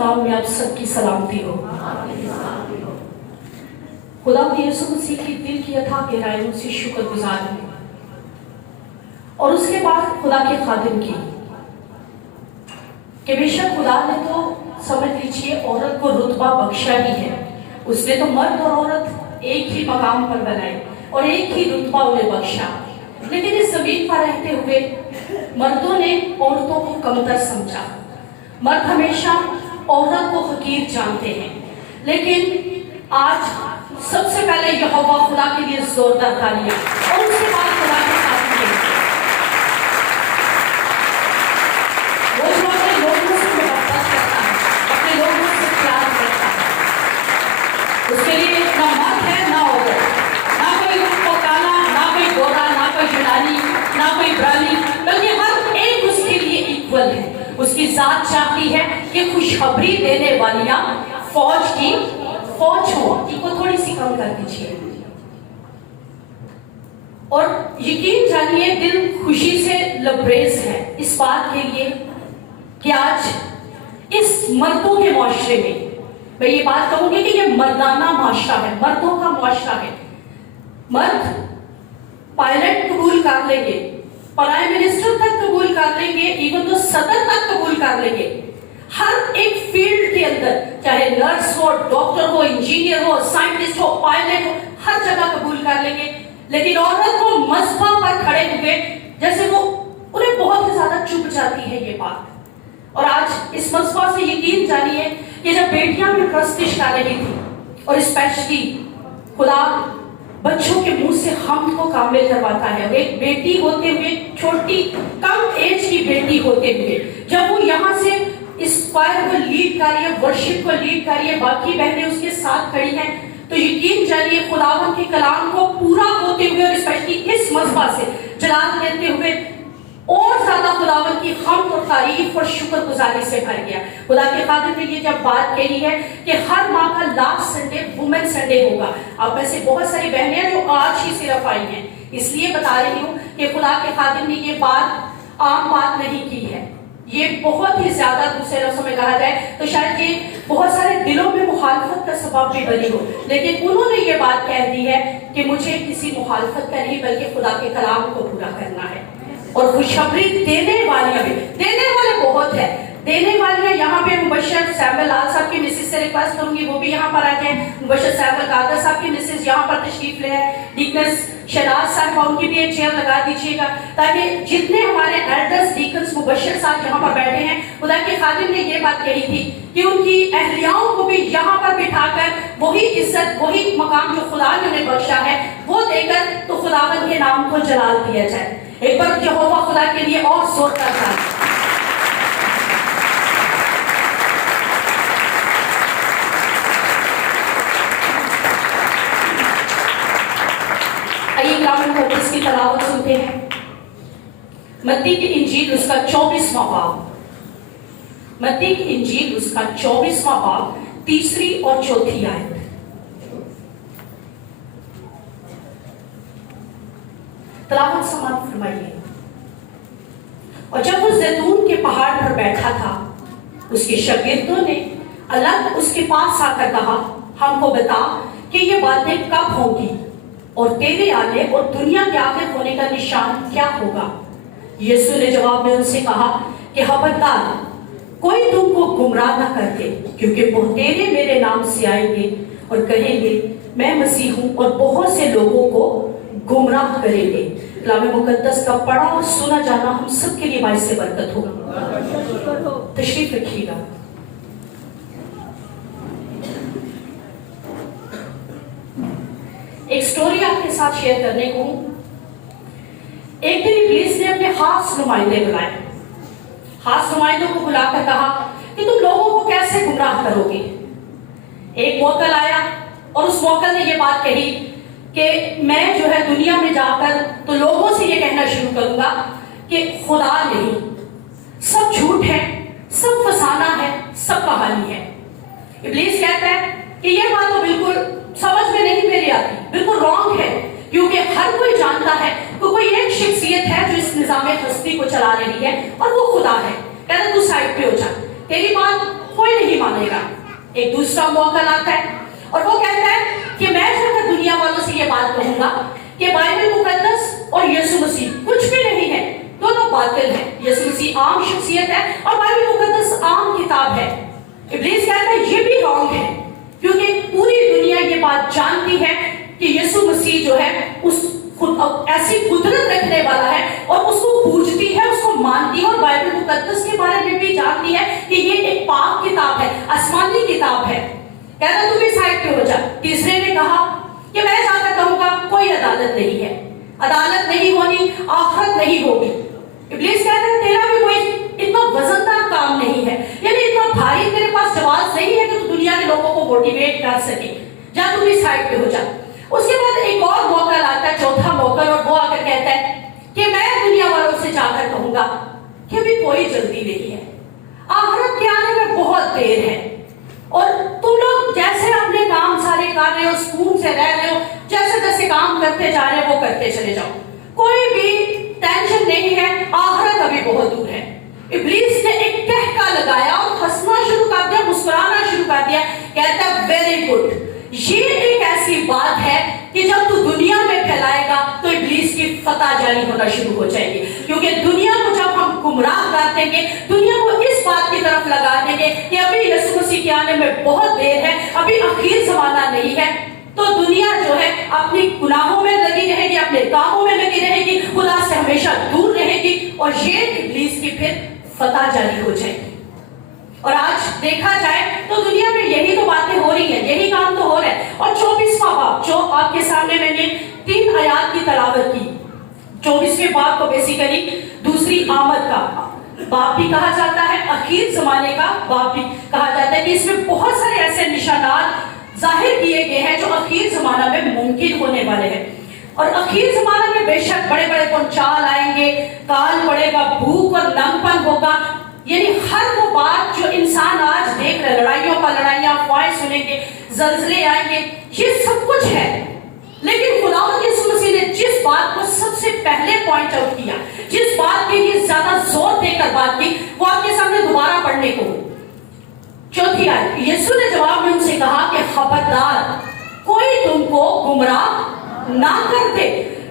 नाम में आप सबकी सलामती हो। खुदा यीशु मसीह की दिल की अथाह गहराइयों से शुक्रगुजार हूं। और उसके बाद खुदा के खादिम की कि बेशक खुदा ने तो समझ लीजिए औरत को रुतबा बख्शा ही है। उसने तो मर्द और औरत एक ही मकाम पर बनाए और एक ही रुतबा उन्हें बख्शा, लेकिन इस जमीन पर रहते हुए मर्दों ने औरतों को कमतर समझा। मर्द हमेशा औरत को हकीर जानते हैं, लेकिन आज सबसे पहले यहोवा खुदा के लिए जोरदार तालियां और उसके बाद खुदा के साथ वो जो अपने लोगों से मोहब्बत करता है, अपने लोगों से प्यार करता है, उसके लिए ना मर्द है ना औरत, ना कोई काला, ना कोई गोरा, ना कोई यूनानी, ना कोई इब्रानी, बल्कि हर एक उसके लिए इक्वल है। उसकी जात चाहती है कि खुशखबरी देने वालियां फौज की फौज हो। इनको थोड़ी सी कम कर दीजिए और यकीन जानिए दिल खुशी से लबरेज है इस बात के लिए कि आज इस मर्दों के मुआशरे में, मैं ये बात कहूंगी कि ये मर्दाना मुआशरा है, मर्दों का मुआशरा है। मर्द पायलट कबूल कर लेंगे, प्राइम मिनिस्टर तक कबूल कर लेंगे, इवन तो सदर तक कबूल कर लेंगे। हर एक फील्ड के अंदर, चाहे नर्स हो, डॉक्टर हो, इंजीनियर हो, साइंटिस्ट हो, पायलट हो, हर जगह कबूल कर लेंगे। लेकिन औरत को मसबा पर खड़े हुए जैसे वो उन्हें बहुत ही ज्यादा चुभ जाती है ये बात। और आज इस मसबा से यकीन जानिए कि जब बेटियां भी प्रस्तिश कर रही थी और स्पेशली खुदा बच्चों के मुंह से हम को कामिल करवाता है, और एक बेटी होते हुए, छोटी कम एज की बेटी होते हुए जब वो यहाँ से इस फायर को लीड कर रही है, वर्शिप को लीड कर रही है, बाकी बहनें उसके साथ खड़ी हैं, तो यकीन जानिए खुदावंद के कलाम को पूरा होते हुए और स्पेशली इस मसबा से जलाल देते हुए और ज्यादा खुदावंद की हम्द और तारीफ और शुक्रगुजारी से भर गया। खुदा के खातिर ने ये जब बात कही है कि हर माह का लास्ट संडे वुमेन संडे होगा, आप में से बहुत सारी बहनें जो आज ही सिर्फ आई हैं, इसलिए बता रही हूँ कि खुदा के खातिर ने ये बात आम बात नहीं की है, ये बहुत ही ज्यादा, दूसरे लफ्ज़ों में कहा जाए तो शायद ये बहुत सारे दिलों में मुखालफत का सबब भी बनी हो, लेकिन उन्होंने ये बात कह दी है कि मुझे किसी मुखालफत का नहीं बल्कि खुदा के कलाम को पूरा करना है। और खुशखबरी देने वालियां भी, देने वाले बहुत है, देने वालियां यहाँ पे मुबशर सैमुअल लाल साहब की मिसेज से रिक्वेस्ट करूंगी वो भी यहाँ पर आ जाए। मुबशर सैमुअल कादर साहब की मिसेज यहाँ पर तशरीफ ले हैं, डीकनस शहनाज साहब उनकी भी एक चेयर लगा दीजिएगा ताकि जितने हमारे एल्डर्स डीकन्स मुबशर साहब यहाँ पर बैठे हैं, खुदा के खादिम ने ये बात कही थी कि उनकी अहलियाओं को भी यहाँ पर बिठाकर वही इज्जत, वही मकाम जो खुदा ने उन्हें बख्शा है वो देकर तो खुदावंद के नाम को जलाल दिया जाए। एक बार यहोवा खुदा के लिए और जोरदार ताली। की तलावत सुनते हैं। मत्ती की इंजील उसका 24वां बाब, मत्ती की इंजील उसका 24वां बाब, तीसरी और चौथी आयत। तलावत समाप्त फरमाइए। और जब वो जैतून के पहाड़ पर बैठा था, उसके शागिर्दों ने अलग उसके पास आकर कहा, हमको बता कि ये बातें कब होंगी और तेरे आने और दुनिया के आखिर होने का निशान क्या होगा। यीशु ने जवाब में उनसे कहा कि खबरदार कोई तुमको गुमराह न कर दे, क्योंकि बहुतेरे मेरे नाम से आएंगे और कहेंगे मैं मसीह हूं और बहुत से लोगों को गुमराह करेंगे। कलाम मुकद्दस का पढ़ा और सुना जाना हम सब के लिए बाइस से बरकत होगा। तशरीफ रखिएगा। एक स्टोरी आपके साथ शेयर करने को हूं। एक दिन इब्लीस ने अपने खास नुमाइंदे बुलाए, खास नुमाइंदों को बुलाकर कहा कि तुम लोगों को कैसे गुमराह करोगे। एक मोकल आया और उस मोकल ने यह बात कही कि मैं जो है दुनिया में जाकर तो लोगों से ये कहना शुरू करूंगा कि खुदा नहीं, सब झूठ है, सब फसाना है, सब कहानी है। इब्लीस कहता है कि यह बात तो बिल्कुल समझ में नहीं मेरी आती, बिल्कुल रॉन्ग है, क्योंकि हर कोई जानता है कि कोई एक शख्सियत है जो इस निजाम हस्ती को चला रही है और वो खुदा है। कहता तू साइड पे हो जा, तेरी बात कोई नहीं मानेगा। मांगने का। एक दूसरा मौका लाता है और वो कहता है कि मैं जो है दुनिया वालों से ये बात कहूंगा कि बाइबल मुकद्दस और यीशु मसीह कुछ भी नहीं है, दोनों बातिल है। यीशु मसीह आम शख्सियत है और बाइबल मुकद्दस आम किताब है। इब्लीस कहता है ये भी रॉन्ग है, क्योंकि पूरी दुनिया ये बात जानती है कि यीशु मसीह जो है उस ऐसी कुदरत रखने वाला है और उसको पूजती है, उसको मानती है और बाइबल मुकद्दस के बारे में भी जानती है कि ये एक पाक किताब है, आसमानी किताब है। कहता तू भी साइड पे हो जा। तीसरे ने कहा कि मैं जाकर कहूंगा कोई अदालत नहीं है, अदालत नहीं होनी, आखिरत नहीं होगी। इब्लीस कहता है तेरा भी कोई इतना वजनदार काम नहीं है, यानी इतना भारी तेरे पास जवाब नहीं है कि तू दुनिया के लोगों को मोटिवेट कर सके, जा तू भी साइड पे हो जा। उसके बाद एक और मौका लाता है, चौथा मौका, और वो आकर कहता है कि मैं दुनिया वालों से जाकर कहूंगा कि अभी कोई जल्दी नहीं है, आखिरत के आने में बहुत देर है और तुम लोग जैसे अपने काम सारे कर रहे हो, सुकून से रह रहे हो, जैसे जैसे काम करते जा रहे हो वो करते चले जाओ, कोई भी टेंशन नहीं है, आखिरत अभी बहुत दूर है। इब्लीस ने एक टहका लगाया और हंसना शुरू कर दिया, मुस्कुराना शुरू कर दिया। कहता है वेरी गुड, ये एक ऐसी बात है कि जब तू दुनिया में फैलाएगा तो इब्लीस की फतह जारी होना शुरू हो जाएगी, क्योंकि दुनिया को जब हम गुमराह कर देंगे, दुनिया को इस बात की तरफ लगा देंगे कि अभी यीशु मसीह के आने में बहुत देर है, अभी आखिर जमाना नहीं है, तो दुनिया जो है अपनी गुनाहों में लगी रहेगी, अपने कामों में लगी रहेगी, खुदा से हमेशा दूर रहेगी और ये इब्लीस की फिर फतह जारी हो जाएगी। और आज देखा जाए तो दुनिया में यही तो बातें हो रही है, यही काम तो हो रहा है। और 24वां बाब जो आपके सामने मैंने 3 आयात की तलावत की, 24वें बाब को बेसिकली दूसरी आमद का बाब भी कहा जाता है, आखिर जमाने का बाब भी कहा जाता है कि इसमें बहुत सारे ऐसे निशानात जाहिर किए गए हैं जो आखिर जमाना में मुमकिन होने वाले हैं। और आखिर जमाना में बेशक बड़े बड़े पंचाल आएंगे, काल पड़ेगा, भूख और नंगपन होगा, यानी हर वो बात जो इंसान आज देख रहे, लड़ाइयों का लड़ाइयां, अफवाहें सुनेंगे, जल्जले आएंगे, ये सब कुछ है। लेकिन खुदावंद यीशु मसीह ने जिस बात को सबसे पहले पॉइंट आउट किया, जिस बात के लिए ज्यादा जोर देकर बात की, वो आपके सामने दोबारा पढ़ने को। चौथी आयत, यीशु ने जवाब में उनसे कहा कि खबरदार कोई तुमको गुमराह ना कर दे,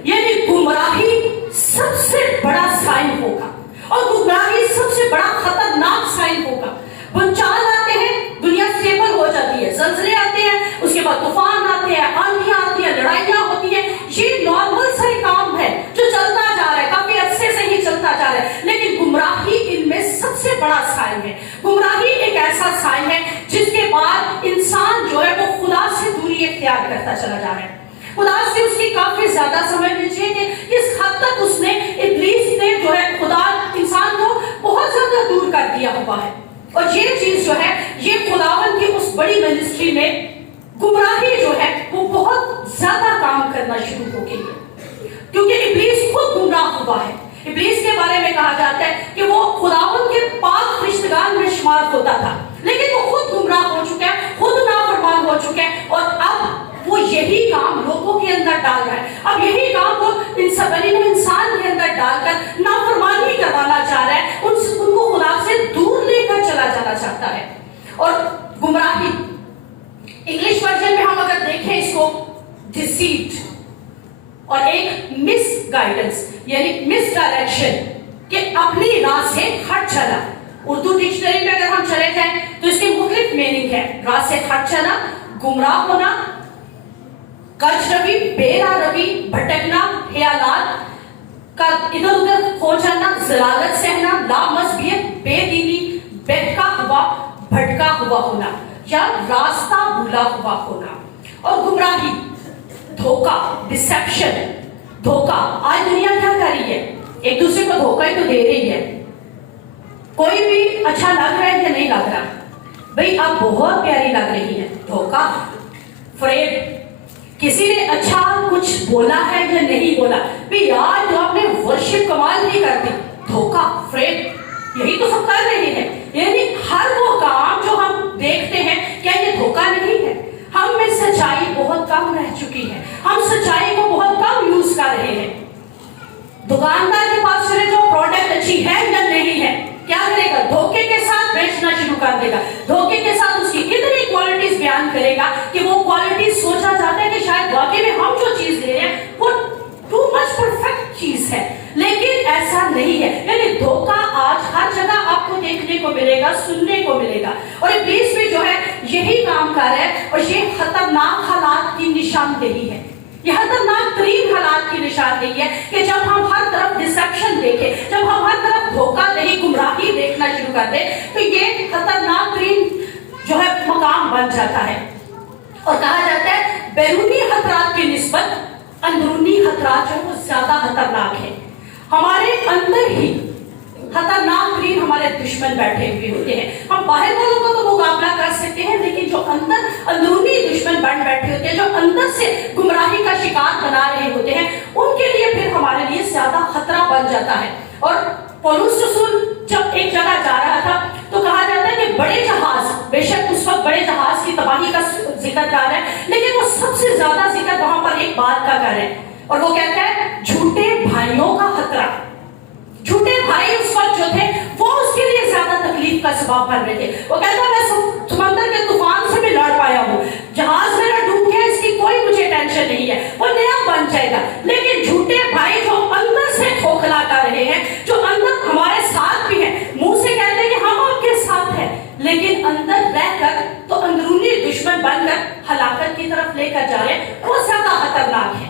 यानी गुमराही सबसे बड़ा साइन होगा और गुमराही सबसे बड़ा खतरनाक साइन होगा। पंचाल आते हैं, दुनिया स्टेबल हो जाती है, जल्जले आते हैं, उसके बाद तूफान आते हैं, आंधियां आती है, लड़ाइयां होती है, ये नॉर्मल सा काम है जो चलता जा रहा है, काफी अच्छे से ही चलता जा रहा है। लेकिन गुमराही इनमें सबसे बड़ा साइन है। गुमराही एक ऐसा साइन है जिसके बाद इंसान जो है वो खुदा से दूरी इख्तियार करता चला जा रहा है। खुदा से उसकी काफी ज्यादा समझ लीजिए कि किस हद तक उसने, इब्लीस ने जो है खुदा इंसान को बहुत ज्यादा दूर कर दिया हुआ है। और ये चीज जो है ये खुदावन की उस बड़ी मिनिस्ट्री में गुमराही जो है वो बहुत ज्यादा काम करना शुरू हो गई है, क्योंकि इब्लीस खुद गुमराह हुआ है। इब्लीस के बारे में कहा जाता है कि वो खुदावन के पाक रिश्तेदार में शुमार होता था, लेकिन वो खुद गुमराह हो चुका है, खुद नाफरमान हो चुका है और अब वो यही काम लोगों के अंदर डाल रहा है। अब यही काम वो इंसान के अंदर डालकर नाफरमानी करवाना चाह रहा है, उनको खुदा से दूर लेकर चला जाना चाहता है। और गुमराही इंग्लिश वर्जन में हम अगर देखें इसको डिसीट और एक मिस गाइडेंस यानी मिस डायरेक्शन के अपनी राह से हट चला। उर्दू डिक्शनरी में अगर हम चले जाएं तो इसके मुख्तलिफ मीनिंग है। राह से हट चला, गुमराह होना, कच रवि, बेरा रवि, भटकना, ख्यालात का इधर उधर हो जाना, जलालत सहना, लामसबियत, बेदीनी, बहका हुआ, भटका हुआ होना या रास्ता भूला हुआ होना। और गुमराही, धोखा, डिसेप्शन, धोखा। आज दुनिया क्या कर रही है? एक दूसरे को धोखा ही तो दे रही है। कोई भी अच्छा लग रहा है या नहीं लग रहा, भाई आप बहुत प्यारी लग रही है, धोखा, फ्रेड। किसी ने अच्छा कुछ बोला है या नहीं बोला, भाई यार तो आपने वर्शिप कमाल नहीं करती, धोखा, फ्रेड। यही तो सब कर रहे हैं। यानी हर वो काम जो हम देखते हैं, क्या ये धोखा नहीं है? हम में सच्चाई बहुत कम रह चुकी है, हम सच्चाई को बहुत कम यूज कर रहे हैं। दुकानदार के पास चले जाओ, प्रोडक्ट अच्छी है या नहीं है, क्या करेगा? धोखे के साथ बेचना शुरू कर देगा, धोखे के साथ گا, سننے کو ملے گا. اور ابلیس بھی جو ہے یہی کام کر رہا ہے, اور یہ خطرناک حالات کی نشاندہی ہے. یہ خطرناک ترین حالات کی نشاندہی ہے کہ جب ہم ہر طرف ڈسپشن دیکھیں, جب ہم ہر طرف دھوکہ دہی, گمراہی دیکھنا شروع کر دیں, تو یہ خطرناک ترین جو ہے مقام بن جاتا ہے. اور کہا جاتا ہے بیرونی خطرات کی نسبت اندرونی خطرات جو وہ زیادہ خطرناک ہے. ہمارے اندر ہی خطرناک ترین ہمارے دشمن بیٹھے ہوئے ہوتے ہیں. ہم باہر والوں کا تو مقابلہ کر سکتے ہیں, لیکن جو اندرونی دشمن بن بیٹھے ہوتے ہیں, جو اندر سے گمراہی کا شکار بنا رہے ہوتے ہیں, ان کے لیے پھر ہمارے لیے زیادہ خطرہ بن جاتا ہے. اور پولس رسول جب ایک جگہ جا رہا تھا تو کہا جاتا ہے کہ بڑے جہاز, بے شک اس وقت بڑے جہاز کی تباہی کا ذکر کر رہا ہے, لیکن وہ سب سے زیادہ ذکر وہاں پر ایک بات کا کر رہے ہیں, اور وہ کہتا ہے جھوٹے بھائیوں کا خطرہ. جھوٹے بھائی اس وقت جو تھے وہ اس کے لیے زیادہ تکلیف کا سبب بن رہے تھے. وہ کہتا ہے میں سمندر کے طوفان سے بھی لڑ پایا ہوں, جہاز میرا ڈوب گیا, اس کی کوئی مجھے ٹینشن نہیں ہے, وہ نیا بن جائے گا. لیکن جھوٹے بھائی جو اندر سے کھوکھلا کر رہے ہیں, جو اندر ہمارے ساتھ بھی ہیں, منہ سے کہتے ہیں کہ ہم آپ کے ساتھ ہیں, لیکن اندر رہ کر تو اندرونی دشمن بن کر ہلاکت کی طرف لے کر جا رہے ہیں, وہ زیادہ خطرناک ہے.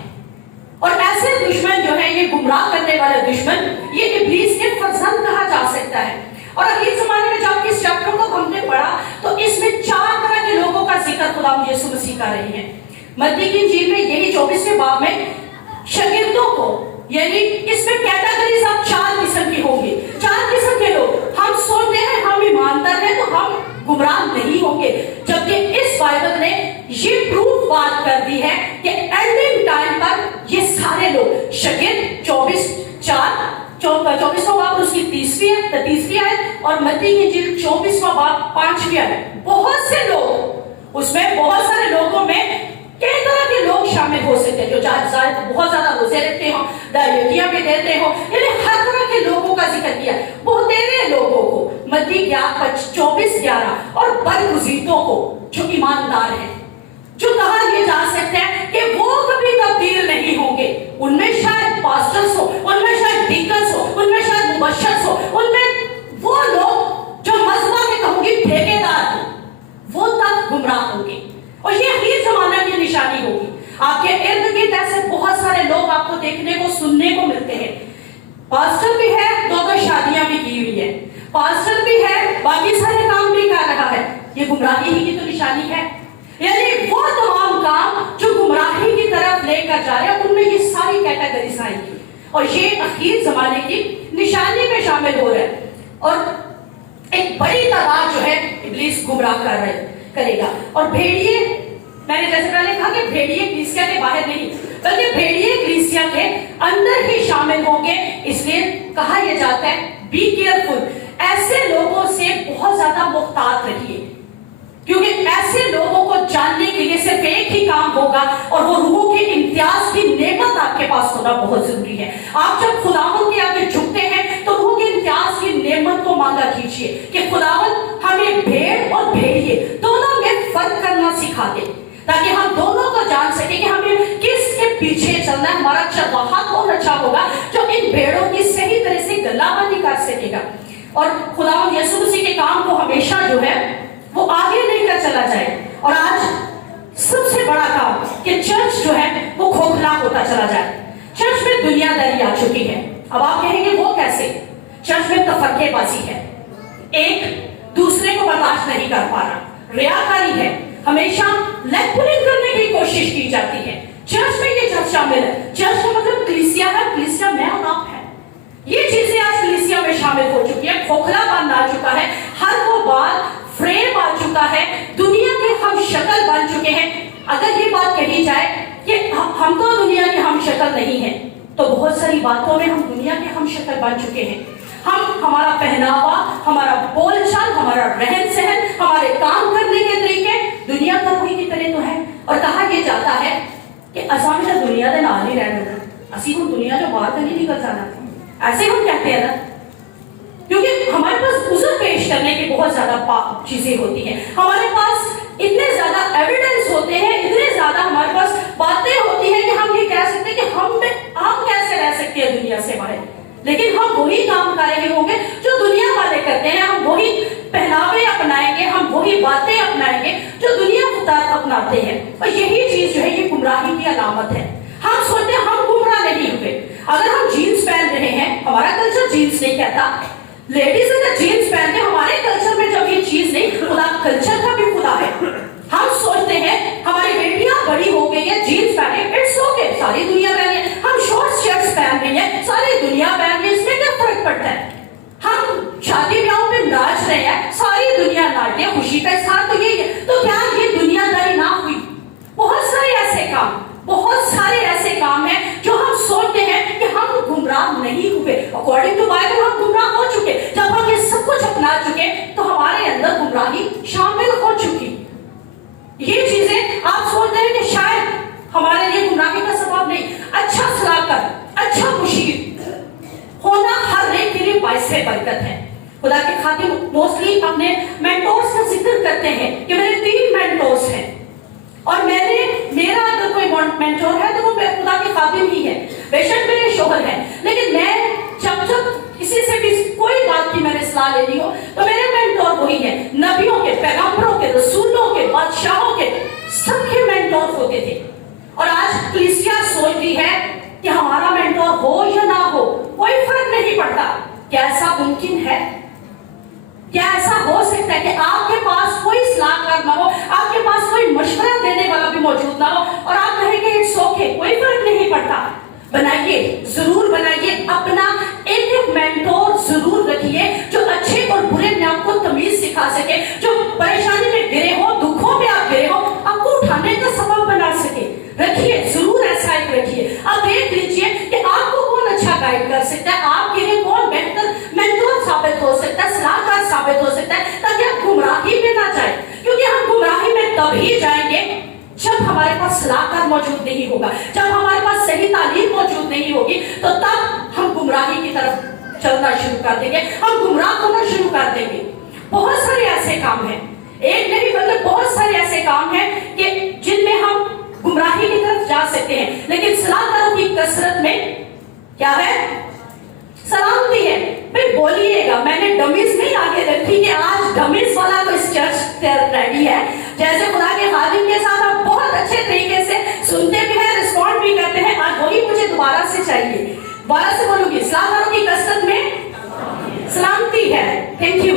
اور ایسے دشمن جو ہے, یہ گمراہ کرنے والے دشمن, یہ ابلیس کے فرزند کہا جا سکتا ہے. اور اخیر زمانے میں جب اس چیپٹر کو ہم نے پڑھا تو اس میں 4 طرح کے لوگوں کا ذکر خدا یسوع مسیح کر رہی ہے. متی کی انجیل میں یہی 24ویں باب میں شاگردوں کو, یعنی اس میں کیٹیگریز اب 4 قسم کی ہوں گی. 4 قسم کے لوگ, ہم سوچتے ہیں ہم ایماندار ہیں تو ہم گمراہ نہیں ہوں گے, جبکہ اس بائبل نے یہ پروف بات کر دی ہے کہ اینڈنگ ٹائم پر یہ سارے لوگ شاگرد 24واں باب اس کی 30ویں آیت, اور متی کی انجیل 24واں باب 5ویں آیت, بہت سے لوگ اس میں, بہت سارے لوگوں میں کئی طرح کے لوگ شامل ہو سکتے ہیں, جو بہت زیادہ روزے رکھتے ہوں, دایتیاں بھی دیتے ہوں, یعنی ہر طرح کے لوگوں کا ذکر کیا. بہتیرے لوگوں کو متی 24:11, اور برگزیدوں کو جو ایماندار ہیں, جو کہا یہ جا سکتا ہے کہ وہ کبھی تبدیل نہیں ہوں گے. ان میں شاید پاسٹرز ہو, ان میں شاید ڈیکنز ہو, ان میں شاید مبشرز ہو, ان میں وہ لوگ جو مذہبہ میں کہوں گی ٹھیکیدار ہو, وہ تک گمراہ ہوں گے. اور یہ اخیر زمانہ کی نشانی ہوگی. آپ کے ارد گرد ایسے بہت سارے لوگ آپ کو دیکھنے کو, سننے کو ملتے ہیں. پاسٹر بھی ہے, 2 شادیاں بھی کی ہوئی ہیں, پاسٹر بھی ہے, باقی سارے کام بھی کر رہا ہے. یہ گمراہی ہی کی تو نشانی ہے. یعنی وہ تمام کام جو گمراہی کی طرف لے کر جا رہے ہیں, ان میں یہ ساری کیٹیگریز آئیں گی, اور یہ اخیر زمانے کی نشانی میں شامل ہو رہا ہے. اور ایک بڑی تعداد جو ہے ابلیس گمراہ کرے گا. اور بھیڑیے, میں نے جیسے پہلے کہا کہ بھیڑیے کلیسیا کے باہر نہیں, بلکہ بھیڑیے کلیسیا کے اندر ہی شامل ہوں گے. اس لیے کہا یہ جاتا ہے بی کیئرفل, ایسے لوگوں سے بہت زیادہ محتاط رہیے, کیونکہ ایسے لوگوں کو جاننے کے لیے صرف ایک ہی کام ہوگا, اور وہ روح کے امتیاز کی نعمت آپ کے پاس ہونا بہت ضروری ہے. آپ جب خداوند کے آگے جھکتے ہیں تو روح کے امتیاز کی نعمت کو مانگا کیجیے کہ خداوند ہمیں بھیڑ اور بھیڑیے دونوں میں فرق کرنا سکھا دے, تاکہ ہم دونوں کو جان سکیں کہ ہمیں کس کے پیچھے چلنا ہے. ہمارا چرواہا کون اچھا ہوگا جو ان بھیڑوں کی صحیح طرح سے گلہ بندی کر سکے گا, اور خداوند یسوع مسیح کے کام کو ہمیشہ جو ہے وہ آگے لے کر چلا جائے. اور آج سب سے بڑا کام کہ چرچ جو ہے وہ کھوکھلا ہوتا چلا جائے. چرچ میں دنیا داری آ چکی ہے. اب آپ کہیں گے وہ کیسے؟ چرچ میں تفرقے بازی ہے, ایک دوسرے کو برداشت نہیں کر پا رہا, ریاکاری ہے, ہمیشہ لیگ پولنگ کرنے کی کوشش کی جاتی ہے. چرچ میں یہ چرچ شامل ہے. چرچ کا مطلب کلیسیا ہے, کلیسیا میں اور آپ ہے. یہ چیزیں آج کلیسیا میں شامل ہو چکی ہے. کھوکھلا بن آ چکا ہے, ہر وہ بات فریم آ چکا ہے, دنیا کے ہم شکل بن چکے ہیں. اگر یہ بات کہی جائے کہ ہم تو دنیا کے ہم شکل نہیں ہیں, تو بہت ساری باتوں میں ہم دنیا کے ہم شکل بن چکے ہیں. ہمارا پہناوا, ہمارا بول چال, ہمارا رہن سہن, ہمارے کام کرنے کے طریقے دنیا کا کوئی کی طرح تو ہے. اور کہا یہ جاتا ہے کہ اسام سے دنیا دے نال ہی رہنا, اسی ہم دنیا جو باہر کا نہیں نکل جانا, ایسے ہم کہتے ہیں نا, کیونکہ ہمارے پاس عذر پیش کرنے کی بہت زیادہ چیزیں ہوتی ہیں. ہمارے پاس اتنے زیادہ ایویڈنس ہوتے ہیں, اتنے زیادہ ہمارے پاس باتیں ہوتی ہیں کہ ہم یہ کہہ سکتے ہیں کہ ہم کیسے رہ سکتے ہیں دنیا سے باہر. लेकिन हम वही काम कर रहे होंगे जो दुनिया वाले करते हैं, हम वही पहनावे अपनाएंगे, हम वही बातें अपनाएंगे जो दुनिया अपनाते हैं। और यही चीज जो है ये गुमराही की अलामत है। हम सोचते हैं हम गुमराह नहीं हुए। अगर हम जीन्स पहन रहे हैं, हमारा कल्चर जीन्स नहीं कहता, लेडीज अगर जीन्स पहनते, हमारे कल्चर में जब ये चीज नहीं, खुदा कल्चर का भी खुदा है। हम सोचते हैं हमारी बेटियां बड़ी हो गई है, जीन्स पहने, इट्स ओके, सारी दुनिया पहने। हम शॉर्ट शर्ट्स पहन रही है, सारी दुनिया पहन रही है, इसमें क्या फर्क पड़ता है? हम शादी ब्याह में नाच रहे हैं, सारी दुनिया नाच रही है, खुशी का इजहार तो यही है। तो क्या ये दुनियादारी ना हुई? बहुत सारे ऐसे काम हैं जो हम सोचते हैं कि हम गुमराह नहीं हुए। अकॉर्डिंग टू बाइबल हम गुमराह हो चुके। जब हम ये सब कुछ अपना चुके तो हमारे अंदर गुमराही शामिल हो चुकी। ये चीजें आप सोचते हैं कि शायद हमारे लिए गुमराही का सबब नहीं। अच्छा सलाहकार, अच्छा मुशीर होना हर एक के लिए बाइस बरकत है। खुदा के खातिम मोस्टली अपने मेंटोर्स का जिक्र करते हैं कि मेरे 3 मेंटोर्स हैं, और मेरा अगर कोई मेंटोर है तो वो खुदा के खातिम ही है। बेशक मेरे शोहर है, लेकिन मैं जब किसी से भी कोई बात की मैंने सलाह लेनी हो तो मेरे मेंटोर वही है। नबियों के, पैगंबरों के, रसूलों के, बादशाहों के, सबके मेंटोर होते थे। और आज कलीसिया सोच रही है कि हमारा मेंटोर हो या ना हो कोई फर्क नहीं पड़ता। क्या ऐसा मुमकिन है? क्या ऐसा हो सकता है कि आपके पास कोई सलाहकार ना हो, आपके पास कोई मशवरा देने वाला भी मौजूद ना हो, और आप कहेंगे इट्स ओके, कोई फर्क नहीं पड़ता? बनाइए, जरूर बनाइए, अपना एक मेंटोर जरूर रखिए जो अच्छे और बुरे में आपको तमीज सिखा सके, जो परेशानी में गिरे हो, दुखों में आप गिरे हो, आपको उठाने का सबब बना सके। रखिए, जरूर ऐसा एक रखिए। अब देख लीजिए कि आपको कौन अच्छा गाइड कर सकता है, आपके लिए कौन बेहतर मेंटोर साबित हो सकता है, सलाहकार साबित हो सकता है, ताकि आप गुमराही में ना जाए। क्योंकि हम गुमराही में तभी जाएंगे जब हमारे पास सलाहकार मौजूद नहीं होगा, जब हमारे पास सही तालीम मौजूद नहीं होगी, तो तब हम गुमराही की तरफ चलना शुरू कर देंगे, हम गुमराह होना शुरू कर देंगे। बहुत सारे ऐसे काम हैं, एक नहीं बल्कि बहुत सारे ऐसे काम हैं कि जिनमें हम गुमराही की तरफ जा सकते हैं। लेकिन सलाहकारों की कसरत में क्या है? सलामती है। भाई बोलिएगा, मैंने डमीज नहीं आगे रखी कि आज डमीज वाला तो इस चर्च रेडी है। जैसे खुदा के खादिम के साथ आप बहुत अच्छे तरीके से सुनते भी हैं, रिस्पॉन्ड भी करते हैं, आज वही मुझे दोबारा से चाहिए। दोबारा से बोलूंगी, सलाहकारों की कसरत में सलामती है। Thank you.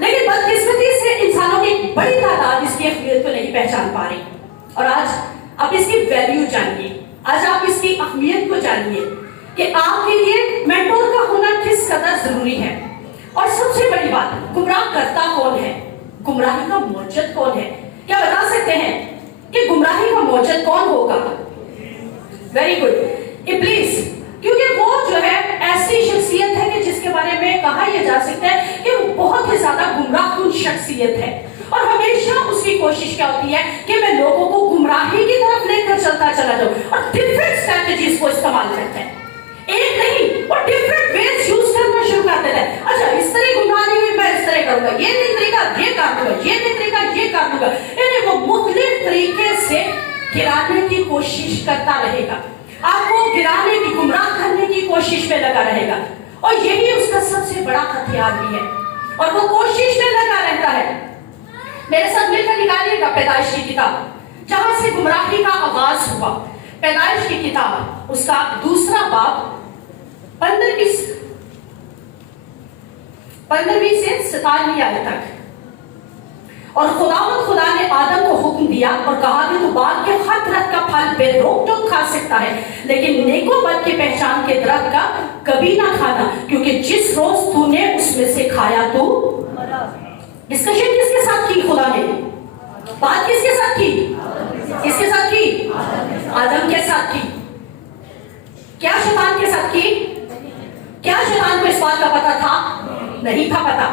लेकिन बदकिस्मती से इंसानों की बड़ी तादाद इसकी अहमियत को नहीं पहचान पा रही। और आज आप इसकी वैल्यू जानिए, आज आप इसकी अहमियत को जानिए कि आपके लिए मेंटोर का होना किस कदर जरूरी है। और सबसे बड़ी बात, गुमराह करता कौन है, गुमराही का मौजद कौन है? क्या बता सकते हैं कि गुमराही का मौजद कौन होगा? वेरी गुड, इब्लीस। क्योंकि वो जो है ऐसी शख्सियत है कि जिसके बारे में कहा यह जा सकता है कि वो बहुत ही ज्यादा गुमराहकुन शख्सियत है, और हमेशा उसकी कोशिश क्या होती है कि मैं लोगों को गुमराही की तरफ लेकर चलता चला जाऊं, और डिफरेंट स्ट्रेटजीज को इस्तेमाल करता है। एक नहीं, वो डिफरेंट वेज यूज करना शुरू कर देता है। अच्छा, इस तरह गुमराह नहीं हुई, मैं इस तरह करूंगा, ये नहीं तरीका, ये कर दूंगा, ये नहीं तरीका, ये कर दूंगा। यानी वो मुख्तलिफ तरीके से गिराने की कोशिश करता रहेगा, आपको गिराने की, गुमराह करने की कोशिश में लगा रहेगा। और यही उसका सबसे बड़ा हथियार भी है, और वो कोशिश में लगा रहता है। मेरे साथ मिलकर निकालिएगा पैदाइश की किताब, जहां से गुमराही का आगाज हुआ। पैदाइश की किताब, उसका 2 बाब 15वीं से 17वीं आयत तक। और खुदा ने आदम को हुक्म दिया और कहा कि तू बाग के हर दरख्त का फल बेरोक टोक खा सकता है, लेकिन नेको बद के पहचान के दरख्त का कभी ना खाना, क्योंकि जिस रोज तूने उसमें से खाया तो। डिस्कशन किसके साथ की खुदा ने? बात किसके साथ की? किसके साथ की? आदम के साथ की। क्या शैतान के साथ की? क्या शैतान को इस बात का पता था? नहीं था पता।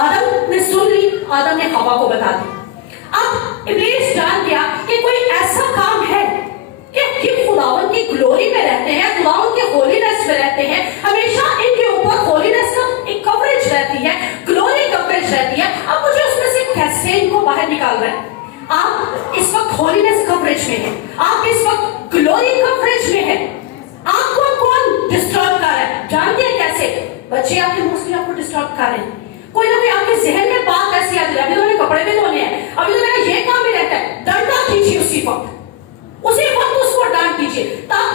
आदम ने सुन ली, आदम ने हवा को बता दी। अब इब्लीस जान गया कि कोई ऐसा काम है कि खुदावन की ग्लोरी में रहते हैं, खुदावन के होलीनेस में रहते हैं, हमेशा इनके ऊपर होलीनेस का एक कवरेज रहती है, ग्लोरी कवरेज रहती है। अब मुझे उसमें से कैसे इनको बाहर निकाल रहे हैं? आप इस वक्त होलीनेस कवरेज में हैं, आप इस वक्त ग्लोरी कवरेज में हैं, आपको कौन डिस्टर्ब कर रहा है? जानते हैं कैसे? बच्चे आपके मोस्टली आपको डिस्टर्ब कर रहे हैं, कोई ना कोई आपके जहन में बात ऐसी आ जाए, अभी तो मैंने कपड़े भी धोने हैं, अभी तो मेरा ये काम भी रहता है, डंडा खींचिए उसी वक्त उसको डांट दीजिए। तब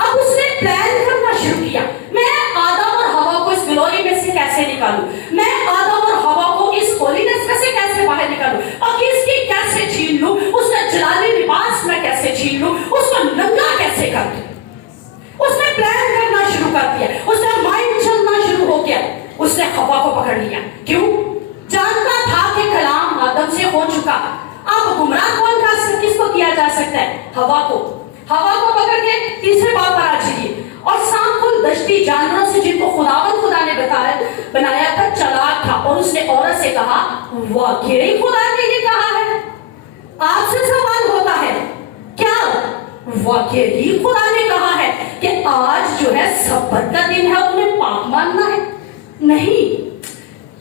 अब उसने प्लान करना शुरू किया, मैं आदम और हवा को इस ग्लोरी में से कैसे निकालूं, मैं आदम और हवा को इस होलीनेस में से कैसे बाहर निकालूं, अकीदगी कैसे छीन लूं, उसका जलाली लिबास मैं कैसे छीन लूं, उसको नंगा कैसे कर दूं। उसने प्लान करना शुरू कर दिया, उसका माइंड चलना शुरू हो गया, उसने हवा को पकड़ लिया। क्यों? जानता था कि कलाम आदम से हो चुका, अब गुमराह कौन किसको किया जा सकता है? हवा को। हवा को पकड़ के तीसरे बात पर आ जाइए, और सांप को दश्ती जानवरों से जिनको खुदा ने बनाया था चालाक था, और उसने औरत से कहा वाकई खुदा ने ये कहा है। आपसे सवाल होता है क्या वाकई खुदा ने कहा है कि आज जो है सब्बत का दिन है, उन्हें पाक मानना है? नहीं,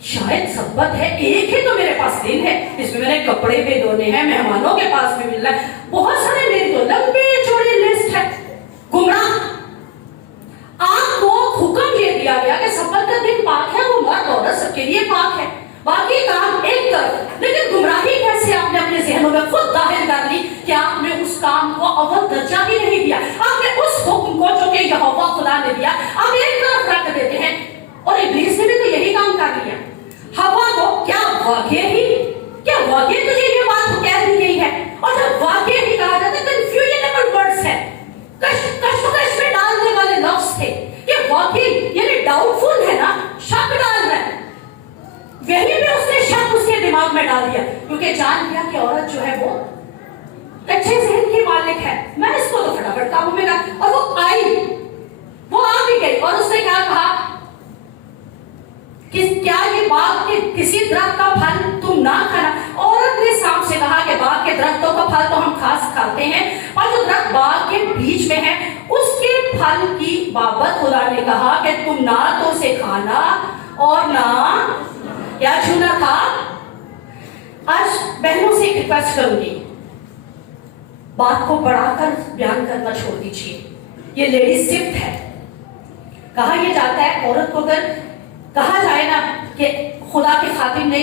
शायद सब्बत है, एक ही तो मेरे पास दिन है, इसमें मैंने कपड़े भी धोने हैं, मेहमानों के पास भी मिलना है, बहुत सारे मेरी तो लंबी चौड़ी लिस्ट है। गुमराह, आपको हुक्म ये दिया गया कि सब्बत का दिन पाक है, वो मर्द औरत सबके लिए पाक है, बाकी काम एक तरफ। लेकिन गुमराही कैसे आपने अपने जहनों में खुद दाखिल कर ली कि आपने उस काम को अव्वल दर्जा ही नहीं दिया, आपने उस हुक्म को जो कि यहोवा खुदा ने दिया आप एक तरफ रख देते हैं। और इब्लीस ने भी तो यही काम कर लिया। हवा को क्या वाकई तुझे ये बात कह दी गई है? और जब वाकई ही कहा जाता है, कंफ्यूजनेबल वर्ड्स है, कश्मकश में डालने वाले लफ्ज थे, ये वाकई यानी डाउटफुल है ना, शक डाल रहा है। वही में उसने शक उसके दिमाग में डाल दिया, क्योंकि जान लिया कि औरत जो है वो कच्चे जहन की मालिक है, मैं इसको तो फटाफट काबू में कर। और वो आ भी गई और उसने क्या कहा कि क्या ये बाग के किसी दरख्त का फल तुम ना खाना। औरत ने सांप से कहा कि बाग के दरख्तों का फल तो हम खाते हैं, और जो दरख्त बाग के बीच में है उसके फल की बाबत खुदा ने कहा कि तुम ना तो उसे खाना और ना क्या छूना था। आज बहनों से रिक्वेस्ट करूंगी, बात को बढ़ाकर बयान करना छोड़ दीजिए, ये लेडीज शिफ्ट है। कहा यह जाता है, औरत को अगर कहा जाए ना कि खुदा के खातिम ने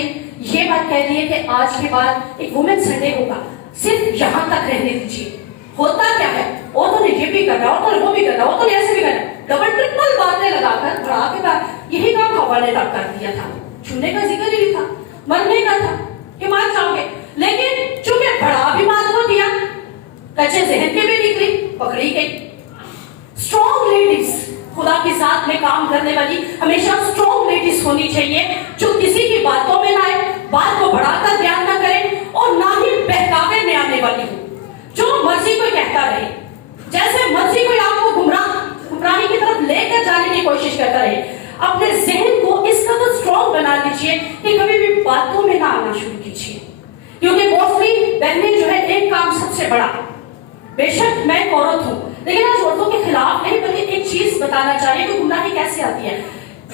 ये बात कह दी है कि आज के बाद एक वुमेन संडे होगा, सिर्फ यहां तक रहने दीजिए। होता क्या है, औरतों ने ये भी करना, औरतों ने वो भी करना, औरतों ने ऐसे भी करना, डबल ट्रिपल बातें लगाकर बढ़ा के बाद यही काम हवा ने तब कर दिया था। छूने का जिक्र ही था, मरने का था कि मार जाओगे, लेकिन चूंकि बढ़ा भी बात को दिया, कच्चे जहन के भी निकली, पकड़ी गई। स्ट्रॉन्ग लेडीज, खुदा के साथ में काम करने वाली हमेशा स्ट्रॉन्ग लेडीज होनी चाहिए, जो किसी की बातों में ना आए, बात को बढ़ाकर बयान ना करें और ना ही बहकावे में आने वाली हो, जो मर्जी कोई कहता रहे, जैसे मर्जी कोई आपको गुमराही की तरफ लेकर जाने की कोशिश करता रहे। अपने जहन को इस कदर स्ट्रॉन्ग बना लीजिए कि कभी भी बातों में ना आना शुरू कीजिए, क्योंकि मोस्टली बहनें जो है एक काम सबसे बड़ा, बेशक मैं एक औरत हूं लेकिन आज औरतों के खिलाफ नहीं, बल्कि एक चीज बताना चाहिए कि गुमराही कैसे आती है।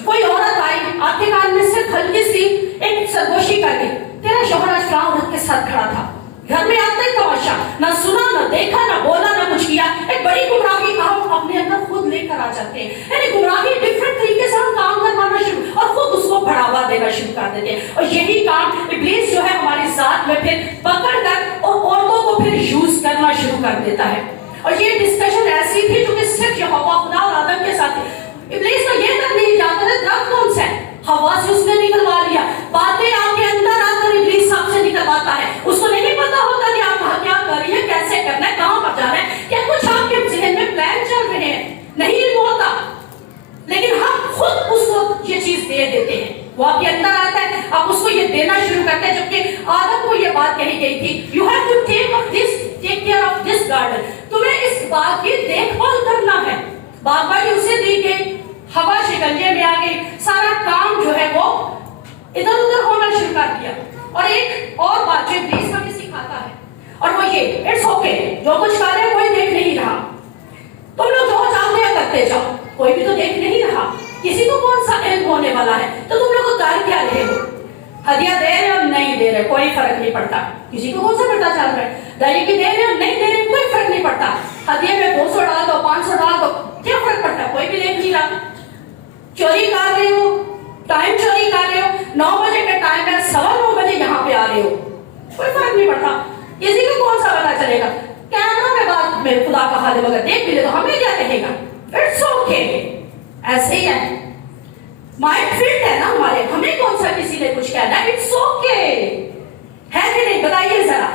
कोई औरत आई, आपके कान में सिर्फ हल्की सी एक सरगोशी कर गई, तेरा शौहर आज फलां औरत के साथ खड़ा था, घर में आता ही तमाशा, ना सुना ना देखा ना बोला ना कुछ किया। एक बड़ी गुमराही हम अपने अंदर खुद लेकर आ जाते हैं, यानी गुमराही डिफरेंट तरीके से हम काम करवाना शुरू और खुद उसको बढ़ावा देना शुरू कर देते हैं। और यही काम इब्लीस जो है हमारे साथ में फिर पकड़ कर और औरतों को फिर यूज करना शुरू कर देता है। और ये डिस्कशन ऐसी थी जो कि सिर्फ यहोवा खुदा और आदम के साथ थी। इब्लीस को ये तक नहीं जानता था दरख्त कौन सा है, हवा से उसने निकलवा लिया। बातें आपके अंदर आकर इब्लीस आपसे निकलवाता है, उसको नहीं पता होता कि आप क्या कर रही है, कैसे करना है, कहां पर जाना है, क्या कुछ आपके जहन में प्लान चल रहे हैं, नहीं होता, लेकिन हम खुद उसको ये चीज दे देते हैं। वो आपके अंदर आता है, आप उसको ये देना शुरू करते हैं, जबकि आदम को ये बात कही गई थी, you have to take care of this garden, तुम्हें इस बाग की देखभाल करना है। बागबानी उसे दी गई, हवा शिकंजे में आ गई, सारा काम जो है वो इधर उधर होना शुरू कर दिया। और एक और बात जो इब्लीस हमें सिखाता है, और वो ये, इट्स ओके, जो कुछ कर रहे हैं कोई देख नहीं रहा, तुम लोग जो चाहते हैं करते जाओ, कोई भी तो देख नहीं रहा, किसी को कौन सा इल्म होने वाला है, तो तुम लोग कर क्या रहे हो, हदिया दे रहे और नहीं दे रहे कोई फर्क नहीं पड़ता, किसी को कौन सा पता चल रहा है, दही की दे रहे और नहीं दे रहे कोई फर्क नहीं पड़ता, हदिया में 200 डाल दो 500 डाल दो क्या फर्क पड़ता, कोई भी देख नहीं रहा। चोरी कर रहे हो, टाइम चोरी कर रहे हो, 9 बजे का टाइम है, 9:15 बजे यहाँ पे आ रहे हो, कोई फर्क नहीं पड़ता, किसी को कौन सा पता चलेगा। कैमरा में बात मेरे खुदा का हाल अगर देख भी ले तो हमें क्या कहेगा, इट्स ओके, ऐसे ही है, माइंड फिट है ना हमारे, हमें कौन सा किसी ने कुछ कहना, इट्स ओके, है कि नहीं, बताइए जरा।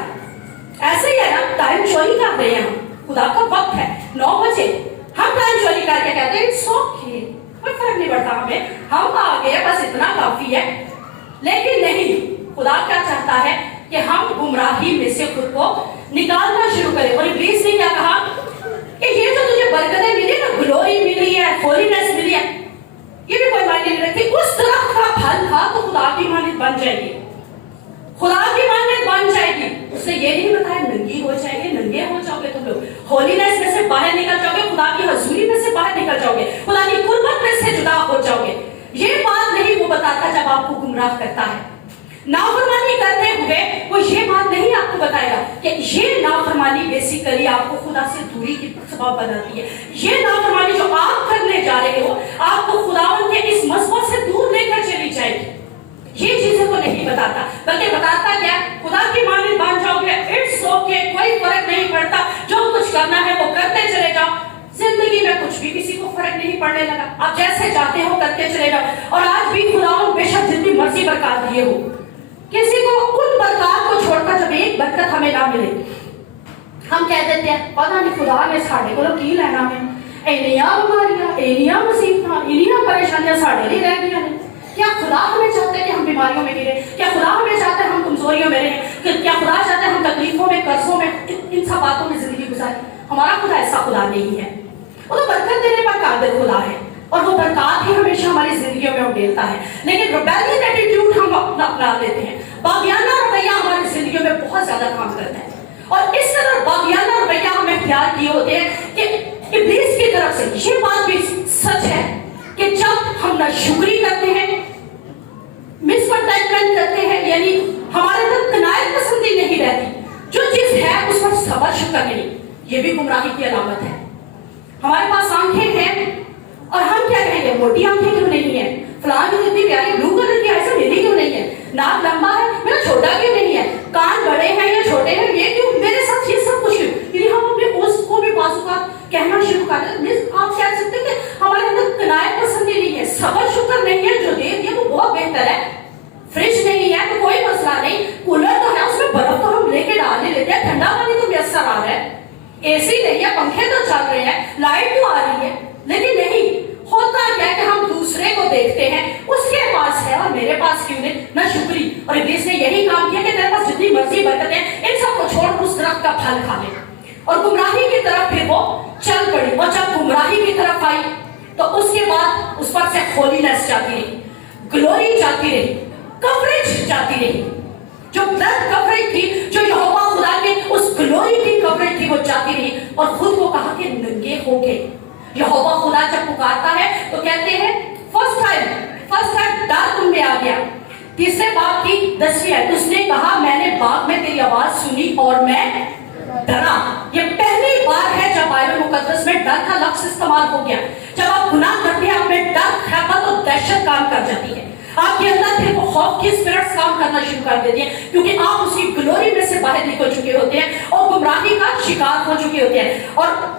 ऐसे ही है ना, टाइम चोरी कर रहे हैं हम, खुदा का वक्त है 9 बजे, हम टाइम चोरी करके कहते हैं इट्स ओके, कोई फर्क नहीं पड़ता हमें, हम आ गए बस इतना काफी है। लेकिन नहीं, खुदा क्या चाहता है कि हम गुमराही में से खुद को निकालना शुरू करें। और इब्लीस ने क्या कहा कि ये जो तुझे बरकतें मिली ना, ग्लोरी मिली है, होलीनेस मिली है, ये भी कोई मायने नहीं रखती, उस दरख्त का फल खा तो खुदा की मानित बन जाएगी, खुदा की मानित बन जाएगी। उसने ये नहीं बताया नंगी हो जाएंगे, नंगे हो जाओगे तुम लोग, होलीनेस में से बाहर निकल जाओगे, खुदा की हजूरी में से बाहर निकल जाओगे, खुदा की कुर्बत में से जुदा हो जाओगे। ये बात नहीं वो बताता जब आपको गुमराह करता है। नाफरमानी करते हुए वो ये बात नहीं आपको बताएगा कि ये नाफरमानी बेसिकली आपको खुदा से दूरी की सबब बनाती है। ये नाफरमानी जो आप करने जा रहे हो आपको खुदावन के इस मसबत से दूर लेकर चली जाएगी। ये चीजें वो नहीं बताता, बल्कि बताता क्या, खुदा की मानित बन जाओगे, इट्स ओके, कोई फर्क नहीं पड़ता, जो कुछ करना है वो करते चले जाओ। जिंदगी में कुछ भी किसी को फर्क नहीं पड़ने लगा, आप जैसे चाहते हो करते चले जाओ। और आज भी खुदावन बेशक जितनी मर्जी बरकत दिए हो, किसी को उन बरकत को छोड़कर जब एक बरकत हमें ना मिले, हम कह देते हैं पता नहीं खुदा ने साढ़े को की लेना है, इनिया बीमारियां, इनिया मुसीबत, इनिया परेशानियां साढ़े लिए रह गई हैं। क्या खुदा हमें चाहते हैं कि हम बीमारियों में गिरे? क्या खुदा हमें चाहते हैं हम कमजोरियों में रहें? क्या खुदा चाहते हैं हम तकलीफों में, कर्जों में, इन सब बातों में जिंदगी गुजारें? हमारा खुदा ऐसा खुदा नहीं है, वो तो बरकत देने पर काबिल खुदा है और वो बरकत ही हमेशा हमारी जिंदगियों में उड़ेलता है। लेकिन रिबेलियन एटीट्यूड हम अपना लेते हैं, बागियाना रवैया हमारी जिंदगियों में बहुत ज्यादा काम करता है। और इस तरह बागियाना रवैया हमें इख्तियार किए होते हैं कि इब्लीस की तरफ से ये बात भी सच है कि जब हम नाशुक्री करते हैं, मिसकंटेंटमेंट करते हैं, यानी हमारे अंदर कनायत पसंदी नहीं रहती, जो चीज है उस पर सबर शुक्र नहीं, ये भी गुमराही की अलामत है। हमारे पास आंखें हैं और हम क्या कहेंगे, मोटी आंखें क्यों नहीं है, फलां की इतनी प्यारी ब्लू कलर की ऐसा मेरी क्यों नहीं है, नाक लंबा है मेरा छोटा क्यों नहीं है, कान बड़े हैं या छोटे हैं, ये क्यों मेरे साथ ये सब कुछ क्यों? यदि हम अपने उसको भी बाजू का कहना शुरू कर दें, आप कह सकते हैं कि हमारे अंदर कनायत पसंदी नहीं है, सबर शुक्र नहीं है, जो दे दिया वो बहुत बेहतर है। फ्रिज नहीं है तो कोई मसला नहीं, कूलर तो है उसमें बर्फ तो हम लेके डाल ही लेते हैं, ठंडा पानी तो मैसर आ रहा है, एसी नहीं है, पंखे तो चल रहे हैं, लाइट तो आ रही है। लेकिन नहीं होता क्या कि हम दूसरे को देखते हैं, उसके पास है और मेरे पास क्यों नहीं, ना शुक्री। और इब्लीस ने यही काम किया कि तेरे पास जितनी मर्जी बरकतें, इन सबको छोड़ उस दरख्त का फल खा ले। और गुमराही की तरफ फिर वो चल पड़ी, और जब गुमराही की तरफ आई तो उसके बाद उस पर से होलीनेस जाती रही, ग्लोरी जाती रही, कवरेज जाती रही, जो ब्लड कवरेज थी, जो यहोवा खुदा के उस ग्लोरी की कवरेज थी, वो जाती रही। और खुद को कहा कि नंगे हो गए। यहोवा खुदा जब पुकारता है तो कहते हैं फर्स्ट टाइम डर तुम में आ गया। तीसरे बाब की 10वीं आयत, उसने कहा मैंने बाग में तेरी आवाज सुनी और मैं डरा। ये पहली बार है जब बाइबल मुकद्दस में डर का लफ्ज इस्तेमाल हो गया। जब आप गुनाह करते हैं, आप में डर, खैफत और दहशत काम कर जाती है, आपके अंदर फिर वो खौफ की स्पिरिट्स काम करना शुरू कर देती है, क्योंकि आप उसकी ग्लोरी में से बाहर निकल चुके होते हैं और गुमराही का शिकार हो चुके होते हैं। और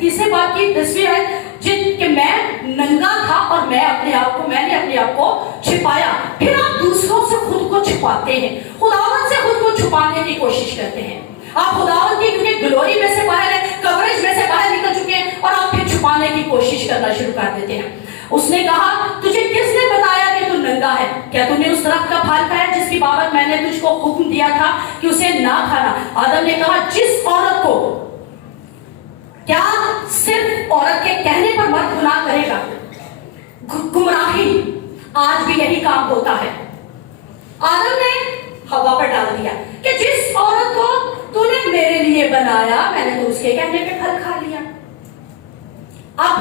तीसरे बात की 10वीं आयत, कि मैं नंगा था और मैंने अपने आप को छिपाया। फिर आप दूसरों से खुद को छिपाते हैं, खुदावंद से खुद को छुपाने की कोशिश करते हैं। आप खुदावंद की क्योंकि ग्लोरी में से बाहर है, कवरेज में से बाहर निकल चुके हैं और आप फिर छुपाने की कोशिश करना शुरू कर देते हैं। उसने कहा तुझे किसने बताया कि तू नंगा है? क्या तूने उस दरख्त का फल खाया जिसकी बाबत मैंने तुझको हुक्म दिया था कि उसे ना खाना? आदम ने कहा जिस औरत को, क्या सिर्फ औरत के कहने पर मर्द गुनाह करेगा? गुमराही आज भी यही काम होता है। आदम ने हवा पर डाल दिया कि जिस औरत को तूने मेरे लिए बनाया, मैंने तो उसके कहने पे फल खा लिया। अब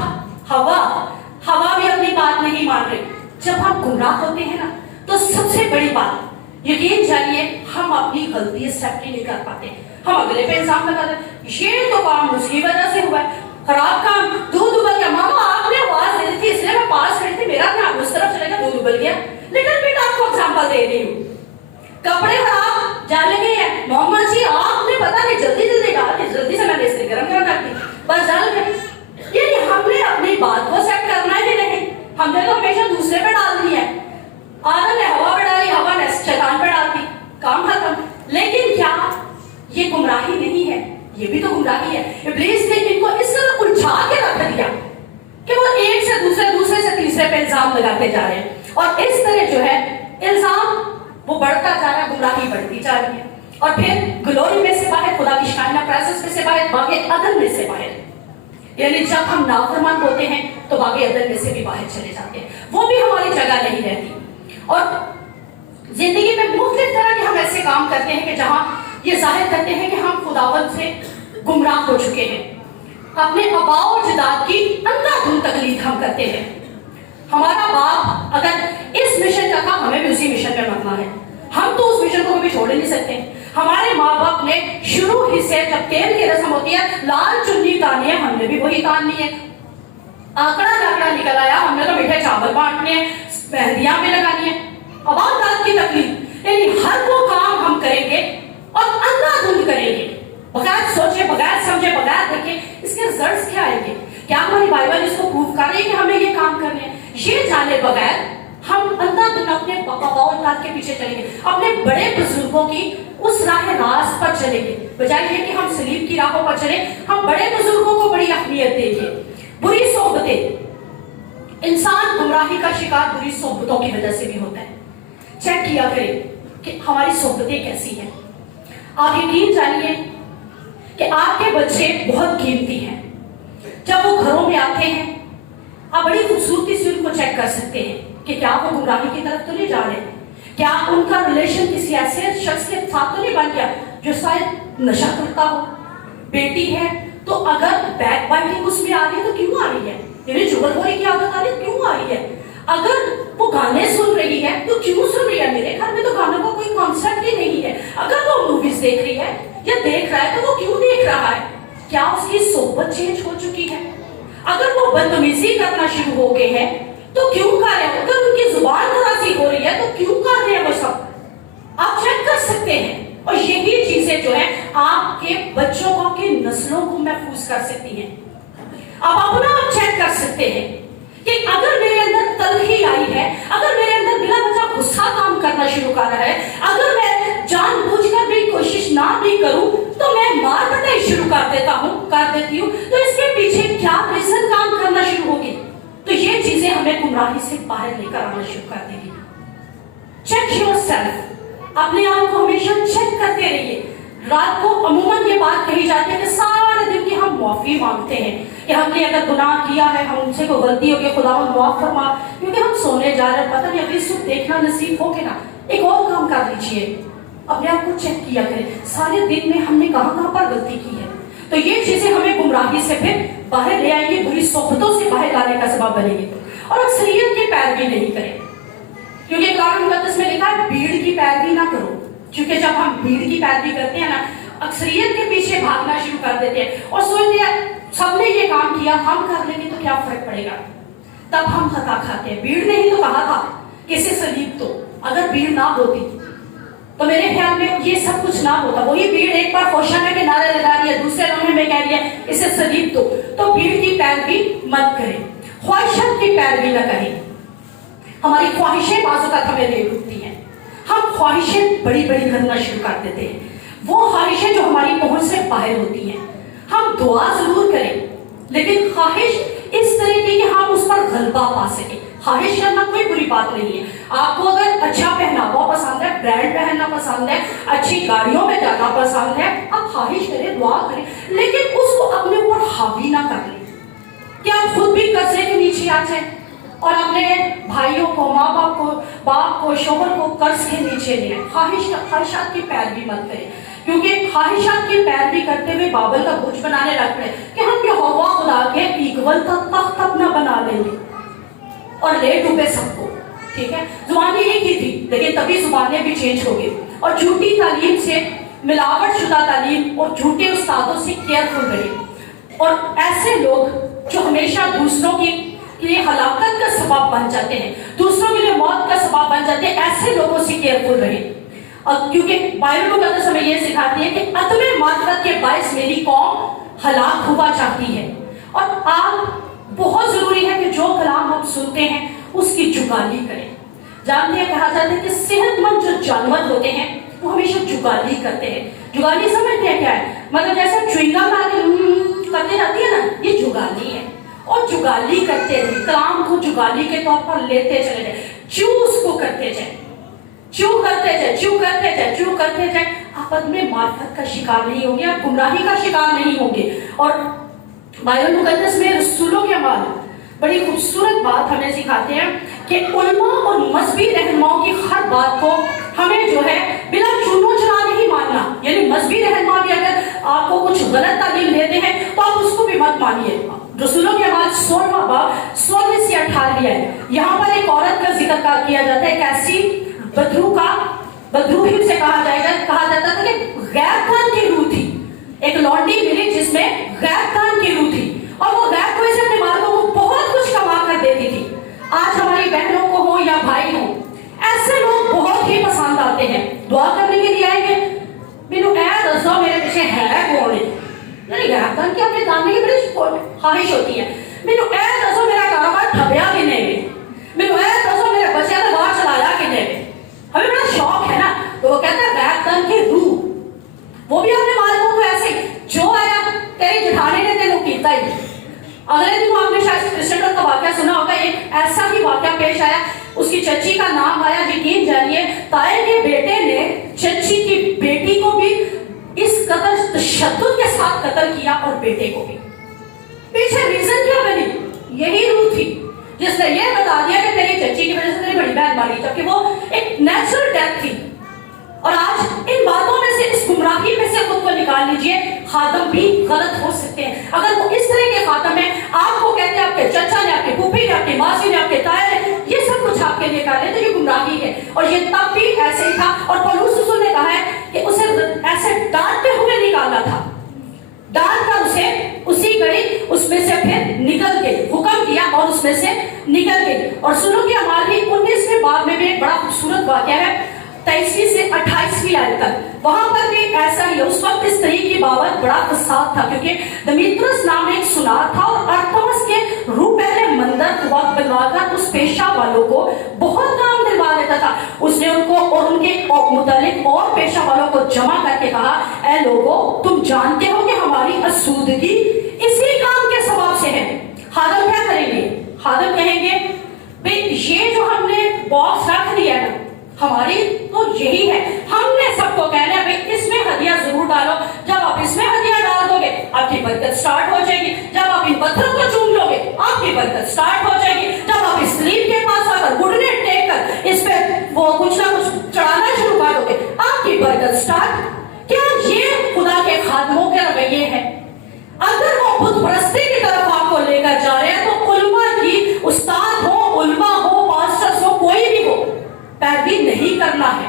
हवा भी अपनी बात नहीं मान रही। जब हम गुमराह होते हैं ना, तो सबसे बड़ी बात यकीन जानिए, हम अपनी गलती एक्सेप्ट नहीं कर पाते, हम अगले पे इल्जाम लगाते हैं, ये तो काम उसकी वजह से हुआ है, خراب کام، دودھ ابل گیا، ماما آپ نے آواز دے دی تھی اس لیے میں پاس کھڑی تھی، میرا دھیان اس طرف چلے گا، دودھ ابل گیا. لٹل بٹ آپ کو ایگزامپل دے رہی ہوں. کپڑے خراب جا لگے ہیں، محمد جی آپ نے پتا نہیں جلدی جلدی ڈال کے جلدی سے میں نے اسے گرم کر دی بس ڈال گئے. یعنی ہم نے اپنی بات کو سیٹ کرنا ہی نہیں، ہم نے تو ہمیشہ دوسرے پہ ڈال دی ہے. آدم نے ہوا پہ ڈالی، ہوا نے شیطان پہ ڈال دی، کام ختم. لیکن کیا یہ گمراہی نہیں ہے؟ یہ بھی تو گمراہی ہے. ابلیس نے ان کو اس طرح الجھا کے رکھ دیا کہ وہ ایک سے دوسرے، دوسرے سے تیسرے پہ الزام لگاتے جا رہے ہیں، اور اس طرح جو ہے الزام وہ بڑھتا جا رہا ہے، گمراہی بڑھتی جا رہی ہے. اور پھر گلوری میں سے باہر، خدا کی شائنہ پریزنس میں سے باہر، باغ عدن میں سے باہر. یعنی جب ہم نافرمان ہوتے ہیں تو باغ عدن میں سے بھی باہر چلے جاتے ہیں، وہ بھی ہماری جگہ نہیں رہتی. اور زندگی میں مختلف طرح کے ہم ایسے کام کرتے ہیں کہ جہاں یہ ظاہر کرتے ہیں کہ ہم خداوند سے گمراہ ہو چکے ہیں. اپنے آباء و اجداد کی اندھادھند تقلید ہم کرتے ہیں. ہمارا باپ اگر اس مشن کا تھا، ہمیں بھی اسی مشن پہ مرنا ہے. ہم تو اس مشن کو کبھی چھوڑ نہیں سکتے. ہمارے ماں باپ نے شروع ہی سے، جب تیل کی رسم ہوتی ہے لال چنی تانی ہے، ہم نے بھی وہی تاننی ہے. آکڑا لاکڑا نکل آیا، ہم نے تو میٹھے چاول بانٹنے ہیں، مہندیاں بھی لگانی ہے. آباء و اجداد کی تقلید، یعنی ہر وہ کام ہم کریں گے اور اندھادھند کریں گے، بغیر سوچے، بغیر سمجھے، بغیر دیکھے اس کے رزلٹس کیا آئیں گے. کیا ہماری بائبل اس کو پروف کر رہی ہے کہ ہمیں یہ کام کرنے ہیں؟ یہ جانے بغیر ہم اندھادھند اپنے آباء و اجداد کے پیچھے چلیں گے، اپنے بڑے بزرگوں کی اس راہ راست پر چلیں گے. بجائے یہ کہ ہم سلیب کی راہوں پر چلیں، ہم بڑے بزرگوں کو بڑی اہمیت دیں گے. بری صحبتیں، انسان گمراہی کا شکار بری صحبتوں کی وجہ سے بھی ہوتا ہے. چیک کیا کریں کہ ہماری صحبتیں کیسی ہیں. آپ یقین جانیے کہ آپ کے بچے بہت قیمتی ہیں. جب وہ گھروں میں آتے ہیں، آپ بڑی خوبصورتی سے ان کو چیک کر سکتے ہیں کہ کیا وہ گمراہی کی طرف تو نہیں جا رہے، کیا ان کا ریلیشن کسی ایسے شخص کے ساتھ تو نہیں بن گیا جو شاید نشہ کرتا ہو. بیٹی ہے تو اگر بیک بائٹنگ اس میں آ رہی ہے تو کیوں آ رہی ہے؟ یعنی چغلخوری کی عادت آ رہی ہے، کیوں آ رہی ہے؟ اگر وہ گانے سن رہی ہے تو کیوں سن رہی ہے؟ میرے گھر میں تو گانوں کا کوئی کانسیپٹ ہی نہیں ہے. اگر وہ موویز دیکھ رہی ہے یا دیکھ رہا ہے تو وہ کیوں دیکھ رہا ہے؟ کیا اس کی صحبت چینج ہو چکی ہے؟ اگر وہ بدتمیزی کرنا شروع ہو گئے ہیں تو کیوں کر رہے ہیں؟ اگر ان کی زبان درازی ہو رہی ہے تو کیوں کر رہے ہیں وہ سب؟ آپ چیک کر سکتے ہیں. اور یہی چیزیں جو ہیں آپ کے بچوں کو، آپ کی نسلوں کو محفوظ کر سکتی ہیں. آپ اپنا آپ چیک کر سکتے ہیں کہ اگر میرے اندر تلخی آئی ہے، اگر میرے اندر بلا وجہ غصہ کام کرنا شروع کر رہا ہے، اگر میں جان بوجھ کر بھی کوشش نہ بھی کروں تو میں مار پٹائی شروع کر دیتی ہوں، تو اس کے پیچھے کیا ریزن کام کرنا شروع ہوگی؟ تو یہ چیزیں ہمیں گمراہی سے باہر لے کر آنا شروع کر دیں گی. چیک یور سیلف، اپنے آپ کو ہمیشہ چیک کرتے رہیے. رات کو عموماً یہ بات کہی جاتی ہے کہ سارے دن کی ہم معافی مانگتے ہیں کہ ہم نے اگر گناہ کیا ہے، ہم سے کوئی غلطی ہو گئی، خدا معاف فرما، کیونکہ ہم سونے جا رہے ہیں، پتہ نہیں ابھی صبح دیکھنا نصیب ہو کے نا. ایک اور کام کر لیجیے، اپنے آپ کو چیک کیا کریں سارے دن میں ہم نے کہاں کہاں پر غلطی کی ہے. تو یہ چیزیں ہمیں گمراہی سے پھر باہر لے آئیں گی، بری صحبتوں سے باہر لانے کا سبب بنے گی. اور اکثریت کی پیروی نہیں کریں، کیونکہ قرآن مقدس میں لکھا ہے بھیڑ کی پیروی نہ کرو. کیونکہ جب ہم بھیڑ کی پیروی کرتے ہیں نا، اکثریت کے پیچھے بھاگنا شروع کر دیتے ہیں اور سوچتے ہیں سب نے یہ کام کیا، ہم کر لیں گے تو کیا فرق پڑے گا. تب ہم خطا کھاتے ہیں. بھیڑ نے ہی تو کہا تھا کسی سلیب تو، اگر بھیڑ نہ ہوتی تو میرے خیال میں یہ سب کچھ نہ ہوتا. وہی بھیڑ ایک بار ہوشانہ کے نعرے لگا رہی ہے، دوسرے لمحے میں کہہ رہی ہے اسے سلیب تو بھیڑ کی پیروی مت کریں، خواہشات کی پیروی نہ کریں. ہماری خواہشیں بعض اوقات ہمیں لے ڈوبتی ہیں، ہم خواہشیں بڑی بڑی کرنا شروع کر دیتے ہیں، وہ خواہشیں جو ہماری پہنچ سے باہر ہوتی ہیں. ہم دعا ضرور کریں لیکن خواہش اس طرح کی کہ ہم اس پر غلبہ پا سکیں. خواہش کرنا کوئی بری بات نہیں ہے. آپ کو اگر اچھا پہناوا پسند ہے، برانڈ پہننا پسند ہے، اچھی گاڑیوں میں جانا پسند ہے، آپ خواہش کریں، دعا کریں، لیکن اس کو اپنے اوپر حاوی نہ کر لیں کہ آپ خود بھی قرضے کے نیچے آ جائیں اور اپنے بھائیوں کو، ماں باپ کو، شوہر کو قرض کے نیچے لے آئیں. خواہشات کی پیروی مت کریں، کیونکہ خواہشات کی پیروی کرتے ہوئے بابل کا برج بنانے لگ پڑے کہ ہم یہوہ خدا کے ایکول تخت اپنا بنا لیں گے اور لے ڈوبے سب کو. ٹھیک ہے، زبانیں ایک ہی تھی لیکن تبھی زبانیں بھی چینج ہو گئی اور جھوٹی تعلیم سے، ملاوٹ شدہ تعلیم اور جھوٹے استادوں سے کیئرفل رہے. اور ایسے لوگ جو ہمیشہ دوسروں کے لیے ہلاکت کا سبب بن جاتے ہیں, دوسروں کے لیے موت کا سبب بن جاتے ہیں, ایسے لوگوں سے کیئرفل رہے. اور کیونکہ بائبل مقدس ہمیں یہ سکھاتی ہے کہ عدم معرفت کے باعث میری قوم ہلاک ہوا چاہتی ہے. اور آپ بہت ضروری ہے کہ جو کلام ہم سنتے ہیں اس کی جگالی کریں. جانتے ہیں, کہا جاتا ہے کہ صحت مند جو جانور ہوتے ہیں وہ ہمیشہ جگالی کرتے ہیں. جگالی سمجھتے ہیں کیا ہے؟ مطلب جیسے چوئنگا میں آگے کرتے رہتی ہے نا, یہ جگالی ہے. اور جگالی کرتے رہے, کلام کو جگالی کے طور پر لیتے چلے جائیں, چوز کو کرتے جائیں, چو کرتے جائیں, چو کرتے جائیں, چو کرتے جائیں. آپ عدم معرفت کا شکار نہیں ہوں گے, آپ گمراہی کا شکار نہیں ہوں گے. اور بائبل مقدس میں رسولوں کے اعمال بڑی خوبصورت بات ہمیں سکھاتے ہیں کہ علماء اور مذہبی رہنماؤں کی ہر بات کو ہمیں جو ہے بلا چونو چرا نہیں ماننا. یعنی مذہبی رہنما بھی اگر آپ کو کچھ غلط تعلیم دیتے ہیں تو آپ اس کو بھی مت مانیے. رسولوں کے اعمال 16واں باب 16 سے 18 ہے. یہاں پر ایک عورت کا ذکر کیا جاتا ہے, ایک ایسی بدرو ہی سے کہا جاتا تھا کہ غیر خان کی روح تھی. ایک لونڈی ملی جس میں غیر خان کی روح تھی, اور وہ غیر کوئی سے اپنے مالکوں کو بہت کچھ کما کر دیتی تھی. آج ہماری بہنوں کو ہو یا بھائی ہو, ایسے لوگ بہت ہی پسند آتے ہیں. دعا کرنے کے لیے آئیں گے, مینو اے دسو میرے پیچھے ہے کون ہے. یعنی غیر خان کی اپنے جاننے کی بڑی خواہش ہوتی ہے. مینو اے دسو میرا کاروبار ٹھپیا کہ نہیں, مینو اے دسو میرے بچے نے باہر چلایا کہ نہیں. ہمیں بڑا شوق ہے نا. تو وہ کہتا ہے غیر خان کی روح, وہ بھی اپنے مالکوں کو ایسے جو آیا تیری جٹھانی نے تینوں کیتا ہی. اگلے دن آپ نے شاید کرسٹن کا واقعہ سنا ہوگا, ایک ایسا ہی واقعہ پیش آیا. اس کی چچی کا نام آیا, یقین جانیے تائے کے بیٹے نے چچی کی بیٹی کو بھی اس قدر تشدد کے ساتھ قتل کیا, اور بیٹے کو بھی. پیچھے ریزن کیا بنی؟ یہی روح تھی جس نے یہ بتا دیا کہ تیری چچی کی وجہ سے تیری بڑی بہن ماری, جبکہ وہ ایک نیچرل ڈیتھ تھی. اور آج ان باتوں میں سے, اس گمراہی میں سے خود کو نکال لیجئے. خادم بھی غلط ہو سکتے ہیں. اگر وہ اس طرح کے خادم ہیں, آپ کو کہتے ہیں آپ کے چچا نے, آپ کے پھوپھی نے, آپ کی ماسی نے, آپ کے تائے نے یہ سب کچھ آپ کے لیے نکالے, تو یہ گمراہی ہے. اور یہ تب بھی ایسے ہی تھا. اور پولس رسول نے کہا ہے کہ اسے ایسے ڈانٹتے ہوئے نکالا تھا, ڈانٹ کر اسے اسی گھڑی اس میں سے پھر نکل گئی, حکم دیا اور اس میں سے نکل گئی. اور سنو کہ ہماری 19ویں باب میں بھی ایک بڑا خوبصورت واقعہ ہے, 23 سے 28 آیت تک. وہاں پر بھی ایسا ہی. اس وقت اس طریق کی بابت بڑا فساد تھا, کیونکہ دمیترس نام ایک سنار تھا, اور ارتمس کے روح پہلے مندر بنوا کر اس پیشہ والوں کو بہت کام دلوا دیتا تھا. اس نے ان کو اور ان کے متعلق اور پیشہ والوں کو جمع کر کے کہا, اے لوگو تم جانتے ہو کہ ہماری اسودگی اسی کام کے سبب سے ہے. خادم کیا کریں گے؟ خادم کہیں گے بھئی یہ جو ہم نے باکس رکھ دیا نا, ہماری تو یہی ہے, ہم نے سب کو کہنا ہے بھئی اس میں ہدیہ ضرور ڈالو. جب آپ اس میں ہدیہ ڈال دو گے آپ کی برکت سٹارٹ ہو جائے گی. جب آپ ان پتھروں کو چوم لو گے آپ کی برکت سٹارٹ ہو جائے گی. جب آپ اس سلیب کے پاس آ کر گھٹنے ٹیک کر اس پہ وہ کچھ نہ کچھ چڑھانا شروع کر دو گے آپ کی برکت سٹارٹ. کیا یہ خدا کے خادموں کے رویے ہیں؟ اگر وہ بت پرستی کی طرف آپ کو لے کر جا رہے ہیں تو علماء کی, استاد ہو, علماء ہو, پاسٹرز ہو, کوئی بھی ہو, پیروی نہیں کرنا ہے.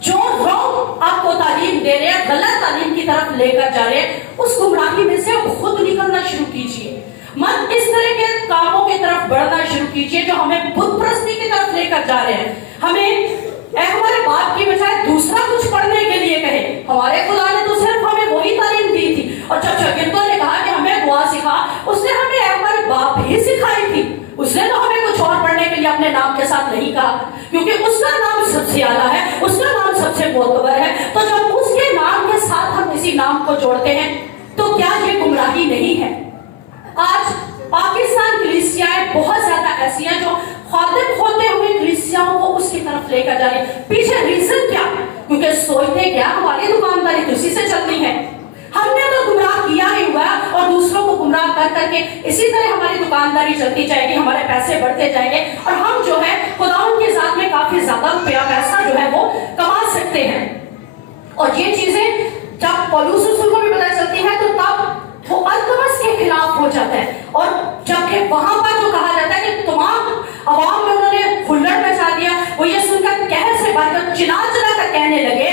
جو لوگ آپ کو تعلیم دے رہے ہیں, غلط تعلیم کی طرف لے کر جا رہے ہیں, اس گمراہی میں سے خود نکلنا شروع کیجیے. مت اس طرح کے کاموں کی طرف بڑھنا شروع کیجیے جو ہمیں بت پرستی کی طرف لے کر جا رہے ہیں. ہمیں ہمارے باپ کی بجائے دوسرا کچھ پڑھنے کے لیے کہے. ہمارے خدا نے تو صرف ہمیں وہی تعلیم دی تھی, اور جب شاگردوں نے کہا کہ ہمیں دعا سکھا, اس نے ہمیں ہمارے باپ ہی سکھائی تھی. اس نے تو ہمیں کچھ اور پڑھنے کے لیے اپنے نام کے ساتھ نہیں کہا, کیونکہ اس کا نام سب سے اعلیٰ ہے, اس کا نام سب سے معتبر ہے. تو جب اس کے نام کے ساتھ ہم کسی نام کو جوڑتے ہیں تو کیا یہ گمراہی نہیں ہے؟ آج پاکستان کلیسیاں بہت زیادہ ایسی ہیں جو خادم ہوتے ہوئے کلیسیاں کو اس کی طرف لے کر جا رہی ہیں. پیچھے ریزن کیا؟ کیونکہ سوچتے کیا ہماری دکانداری تو اسی سے چلتی ہے, ہم نے تو گمراہ کیا ہی ہوا اور دوسروں کو گمراہ کر کر کے اسی طرح ہماری دکانداری چلتی جائے گی, ہمارے پیسے بڑھتے جائیں گے, اور ہم جو ہے خداوند کے ذات میں کافی زیادہ روپیہ پیسہ جو ہے وہ کما سکتے ہیں. اور یہ چیزیں جب پولس رسول کو بھی پتہ چلتی ہے تو تب وہ ارتمس کے خلاف ہو جاتا ہے. اور جبکہ وہاں پر جو کہا جاتا ہے کہ تمام عوام میں انہوں نے ہلڑ مچا دیا, وہ یہ سن کر کہر سے بھر کر چلا چلا کر کہنے لگے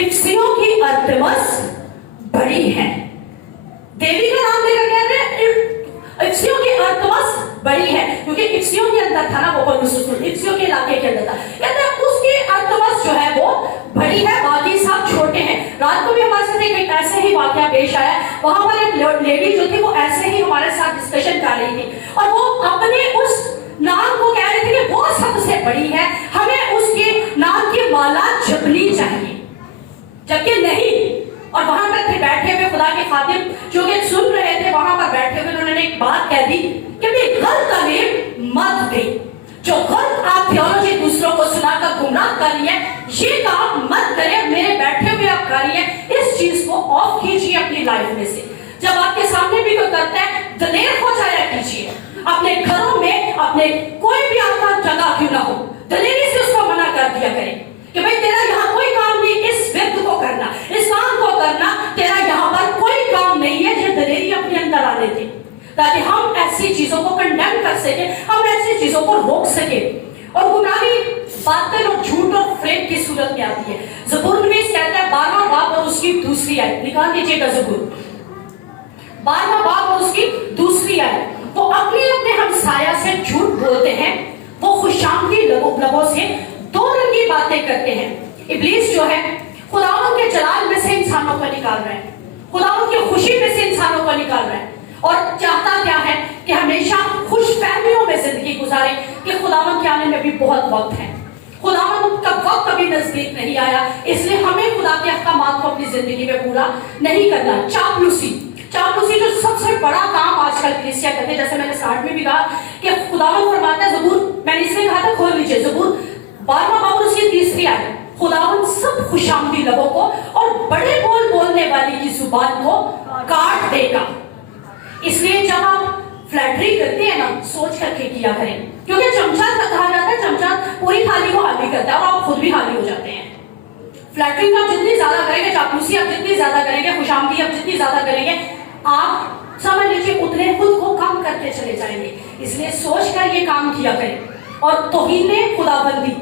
افسیوں کی ارتمس بڑی ہے. دیوی کا نام لے کر बड़ी है, क्योंकि इफ्सियों के अंदर था ना वो पौलुस, इफ्सियों के इलाके के अंदर था। कहते हैं उसकी अर्थवस जो है वो बड़ी है, बाकी सब छोटे हैं। रात को भी हमारे साथ एक ऐसे ही वाकया पेश आया, वहां पर एक लेडी जो थी वो ऐसे ही हमारे साथ डिस्कशन कर रही थी और वो अपने उस नाम को कह रही थी कि वो सबसे बड़ी है, हमें उसके नाम की माला जपनी चाहिए, जबकि नहीं। और वहां पर थे बैठे हुए खुदा के खादिम जो कि सुन रहे थे, वहां पर बैठे हुए उन्होंने एक बात कह दी कि भी गलत तालीम मत दे, जो गलत आप थियोलॉजी दूसरों को सुनाकर गुमराह कर रही है, ये काम मत करें, मेरे बैठे हुए आप कर रही है, इस चीज को ऑफ कीजिए अपनी लाइफ में से। जब आपके सामने भी कोई करता है, दलेर हो जाया कीजिए अपने घरों में, अपने कोई भी आपका जगह क्यों ना हो, दलेरी से उसको मना कर दिया करें कि भाई तेरा यहाँ कोई काम नहीं, इस व्यक्ति को करना, इस काम को करना, तेरा यहाँ पर कोई काम नहीं है। जो दलेरी अपने अंदर आ लेते ताकि हम ऐसी चीजों को कंडेम कर सके, हम ऐसी चीजों को रोक सके। और गुनाही बातिल और झूठ और फ्रेब की सूरत में आती है। ज़बूर में कहता है 12वां बाब और उसकी दूसरी आयत, निकाल दीजिएगा ज़बूर 12वां बाब और उसकी दूसरी आयत। वो अपने अपने हमसाया से झूठ बोलते हैं, वो खुशामदी लबों से दो रंगी बातें करते हैं। इब्लीस जो है खुदावंद के जलाल में से इंसानों को निकाल रहा है, खुदावंद की खुशी में से इंसानों को निकाल रहा है और चाहता क्या है कि हमेशा खुश फहमियों में जिंदगी गुजारे कि खुदावंद के आने में भी बहुत वक्त है, खुदावंद का वक्त अभी नजदीक नहीं आया, इसलिए हमें खुदा के अहकामात को अपनी जिंदगी में पूरा नहीं करना। चापलूसी जो सबसे बड़ा काम आजकल कलीसिया करते हैं, जैसे मैंने स्टार्ट में भी कहा कि खुदावंद फरमाता है, ज़बूर मैंने इसलिए कहा था खोल लीजिए, ज़बूर 12वां बाब उसकी तीसरी आयत, खुदावंद सब खुशामदी लबों को और बड़े बोल बोलने वाली की जुबान को काट देगा। इसलिए जब आप फ्लैटरी करते हैं ना, सोच करके किया करें, क्योंकि चमचा कहा जाता है चमचा पूरी थाली को खाली करता है और आप खुद भी खाली हो जाते हैं। फ्लैटरिंग आप जितनी ज्यादा करेंगे, चापलूसी आप जितनी ज्यादा करेंगे, खुशामदी आप जितनी ज्यादा करेंगे, आप समझ लीजिए उतने खुद को कम करते चले जाएंगे। इसलिए सोच कर ये काम किया करें और तौहीन खुदाबंदी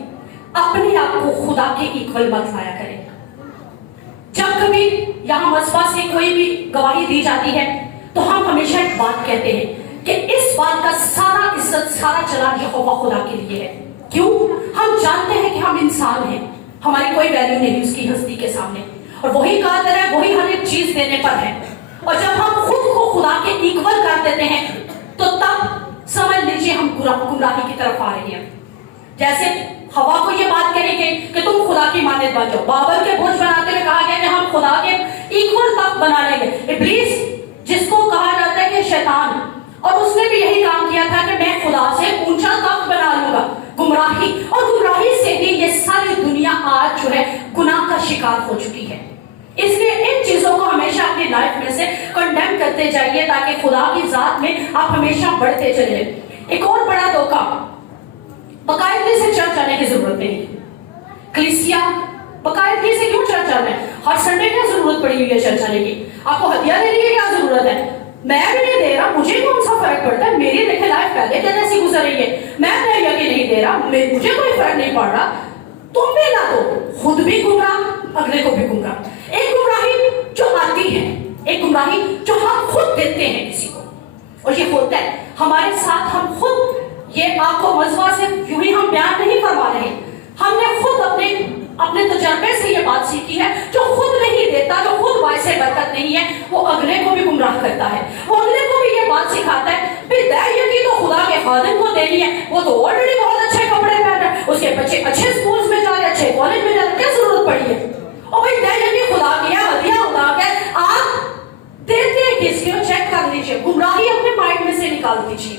अपने आप को खुदा के इक्वल मत लाया करें। जब कभी यहाँ मसबा से कोई भी गवाही दी जाती है तो हम हमेशा एक बात कहते हैं कि इस बात का सारा इज्जत, सारा चलान यहोवा खुदा के लिए है। क्यों? हम जानते हैं कि हम इंसान हैं, हमारी कोई वैल्यू नहीं उसकी हस्ती के सामने, और वही कादर है, वही हर एक चीज देने पर है। और जब हम खुद को खुदा के इक्वल कर देते हैं तो तब समझ लीजिए हम गुमराही की तरफ आ रहे हैं। जैसे हवा को ये बात कही गई कि तुम खुदा की मानद बन जाओ, बाबर के बोझ बनाते हुए कहा गया कि हम खुदा के इक्वल तक बना लेंगे। इब्लीस जिसको कहा जाता है कि शैतान, और उसने भी यही काम किया था कि मैं खुदा से ऊंचा तख्त बना लूंगा। गुमराही, और गुमराही से ही ये सारी दुनिया आज जो है गुनाह का शिकार हो चुकी है। इसलिए इन चीजों को हमेशा अपनी लाइफ में से कंडेम करते जाइए ताकि खुदा की जात में आप हमेशा बढ़ते चले। एक और बड़ा धोखा, बाकायदगी से चर्च आने की जरूरत नहीं। कलीसिया बाकायदगी से क्यों चर्च आना है? हर संडे क्या जरूरत पड़ी हुई है चर्च आने की? आपको हदिया देने की क्या जरूरत है? मैं भी नहीं दे रहा, मुझे कौन सा फर्क पड़ता है? मेरी देखे लाइफ पहले दिन ऐसी गुजर रही है, मैं यकीन नहीं दे रहा, मुझे कोई फर्क नहीं पड़ रहा। तुम भी ना दो, खुद भी गुमराह, अगले को भी गुमराह। एक गुमराही जो आती है, एक गुमराही जो हम खुद देते हैं किसी को, और ये होता है हमारे साथ। हम खुद, ये आपको मजबा से यूं ही हम बयान नहीं करवा रहे, हमने खुद अपने तजर्बे से ये बात सीखी है। जो खुद नहीं देता, जो खुद वायसे बरकत नहीं है, वो अगले को भी गुमराह करता है, वो अगले को भी ये बात सिखाता है कि तो खुदा के खादिम को देनी है, वो तो ऑलरेडी बहुत अच्छे कपड़े पहन रहा है, उसके बच्चे अच्छे स्कूल्स में जा रहे, अच्छे कॉलेज में जा रहे, क्या जरूरत पड़ी है? और भाई दया खुदा किया, हदिया खुदा का, आप देते हैं किसकी? चेक कर लीजिए, गुमराही अपने माइंड में से निकाल दीजिए,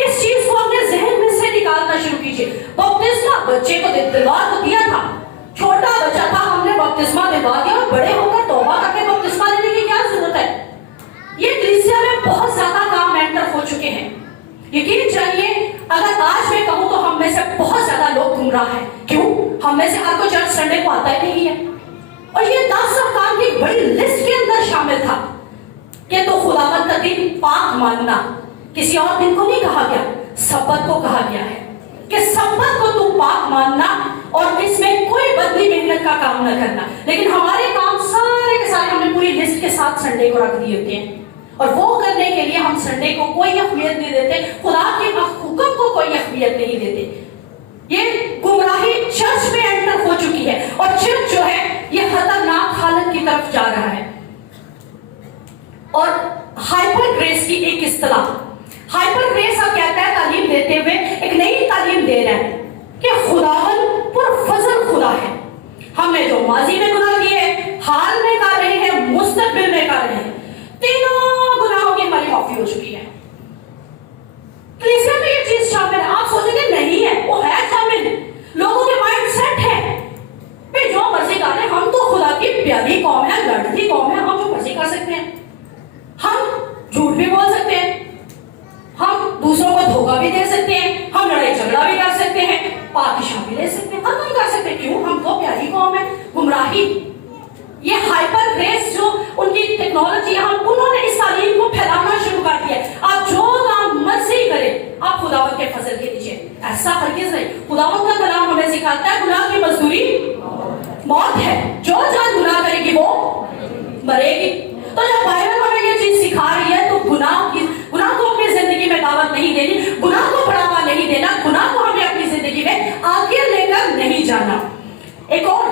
इस चीज को अपने जहन में से निकालना शुरू कीजिए। बपतिस्मा बच्चे को दिलवा तो दिया था, छोटा बच्चा था, हमने बपतिस्मा दिलवा दिया, और बड़े होकर तौबा करके बपतिस्मा लेने की क्या जरूरत है? ये कलीसिया में बहुत ज्यादा काम एंटर हो चुके हैं। यकीन जानिए, अगर आज मैं कहूं तो हम में से बहुत ज्यादा लोग गुमराह हैं। क्यों? हम में से हर कोई चर्च संडे को आता ही नहीं है। और ये 10 काम की बड़ी लिस्ट के अंदर शामिल था कि तो खुदावंद का दिन पाक मानना, किसी और दिन को नहीं कहा गया, सब्बत को कहा गया है कि सब्बत को तू पाक मानना और इसमें कोई बदली मेहनत का काम न करना। लेकिन हमारे काम सारे के सारे हमने पूरी लिस्ट के साथ संडे को रख दिए होते हैं। اور وہ کرنے کے لیے ہم سنڈے کو کوئی اہمیت نہیں دیتے, خدا کے حکم کو کوئی اہمیت نہیں دیتے. یہ گمراہی چرچ میں انٹر ہو چکی ہے, اور چرچ جو ہے یہ خطرناک حالت کی طرف جا رہا ہے. اور ہائپر گریس کی ایک اصطلاح, ہائپر گریس اب کہتا ہے تعلیم دیتے ہوئے ایک نئی تعلیم دے رہا ہے کہ خداوند پرفضل خدا ہے. ہم نے جو ماضی میں گناہ کیے, حال میں کر رہے ہیں, مستقبل میں کر رہے ہیں, تینوں گناہوں کی ہماری معافی ہو چکی ہے. کلیسیا میں یہ چیز شامل ہے. آپ سوچیں گے نہیں ہے, وہ ہے شامل. لوگوں کے مائنڈ سیٹ ہے کہ جو مرضی کر رہے ہیں, ہم تو خدا کی پیاری قوم ہے, لڑتی قوم ہے, ہم جو مرضی کر سکتے ہیں, ہم جھوٹ بھی بول سکتے ہیں, ہم دوسروں کو دھوکہ بھی دے سکتے ہیں, ہم لڑائی جھگڑا بھی کر سکتے ہیں, پادشاہ بھی لے سکتے ہیں, ہم نہیں کر سکتے. کیوں؟ ہم تو پیاری قوم ہے. گمراہی, یہ ہائپر گریس جو ان کی ٹیکنالوجی ہے, انہوں نے اس تعلیم کو پھیلانا شروع کر دیا. آپ جو کام مرضی کریں, آپ خداوند کے فضل کے نیچے. ایسا ہرگز نہیں. خداوند کا کلام ہمیں سکھاتا ہے گناہ کی مزدوری موت ہے, جو جان گناہ کرے گی وہ مرے گی. تو جب بائبل ہمیں یہ چیز سکھا رہی ہے تو گناہ کو اپنی زندگی میں دعوت نہیں دینی, گناہ کو بڑھاوا نہیں دینا, گناہ کو ہمیں اپنی زندگی میں آگے لے کر نہیں جانا. ایک اور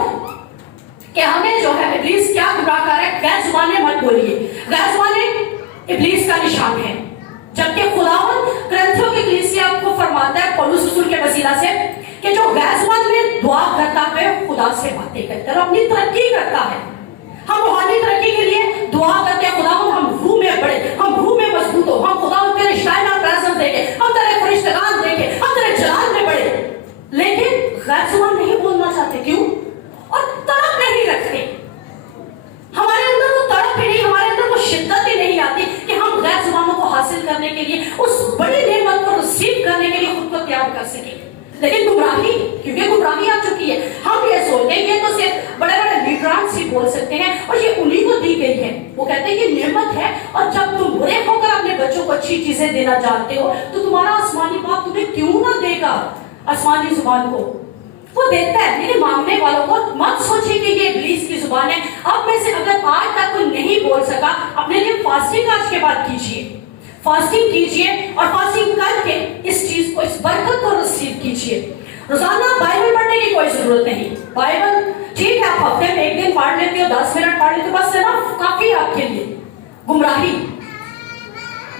کہ ہمیں جو ہے ابلیس کیا گمراہ کر رہا ہے, غیر زبانیں مت بولیے. غیر زبانیں ابلیس کا نشان ہے, جبکہ خداوند کرنتھیوں کی کلیسیا کو فرماتا ہے پولس رسول کے وسیلہ سے کہ جو غیر زبان میں دعا کرتا ہے خدا سے باتیں کرتا ہے اور اپنی ترقی کرتا ہے. ہم روحانی ترقی کے لیے دعا کرتے ہیں, خداوند ہم روح میں بڑھے, ہم روح میں مضبوط ہو, ہم خداوند تیرے شائنہ پریزنس دیکھیں, ہم تیرے فرشتگان دیکھیں, ہم تیرے جلال میں بڑھے. لیکن غیر زبان نہیں بولنا چاہتے. کیوں؟ اور تڑپ نہیں رکھتے. ہمارے اندر وہ تڑپ ہی نہیں, ہمارے اندر وہ شدت ہی نہیں آتی کہ ہم غیر زبانوں کو حاصل کرنے کے لیے, اس بڑی نعمت کو ریسیو کرنے کے لیے خود کو تیار کر سکیں. لیکن گمراہی, کیونکہ گمراہی آ چکی ہے, ہم یہ سوچتے ہیں یہ تو صرف بڑے بڑے لیڈرانس ہی بول سکتے ہیں اور یہ انہیں کو دی گئی ہے. وہ کہتے ہیں یہ نعمت ہے, اور جب تم برے ہو کر اپنے بچوں کو اچھی چیزیں دینا جانتے ہو تو تمہارا آسمانی باپ تمہیں کیوں نہ دے گا آسمانی زبان کو. وہ دیتا ہے, لیکن مانگنے والوں کو مت سوچیے کہ یہ ابلیس کی زبان ہے. آپ میں سے اگر آج تک کوئی نہیں بول سکا, اپنے لیے فاسٹنگ آج کے بعد کیجیے, فاسٹنگ کیجیے اور فاسٹنگ کر کے اس چیز کو, اس برکت کو ریسیو کیجیے. روزانہ بائبل پڑھنے کی کوئی ضرورت نہیں. بائبل ٹھیک ہے آپ ہفتے میں ایک دن پڑھ لیتے ہو, 10 منٹ پڑھ لیتے ہو, بس نا کافی آپ کے لیے. گمراہی,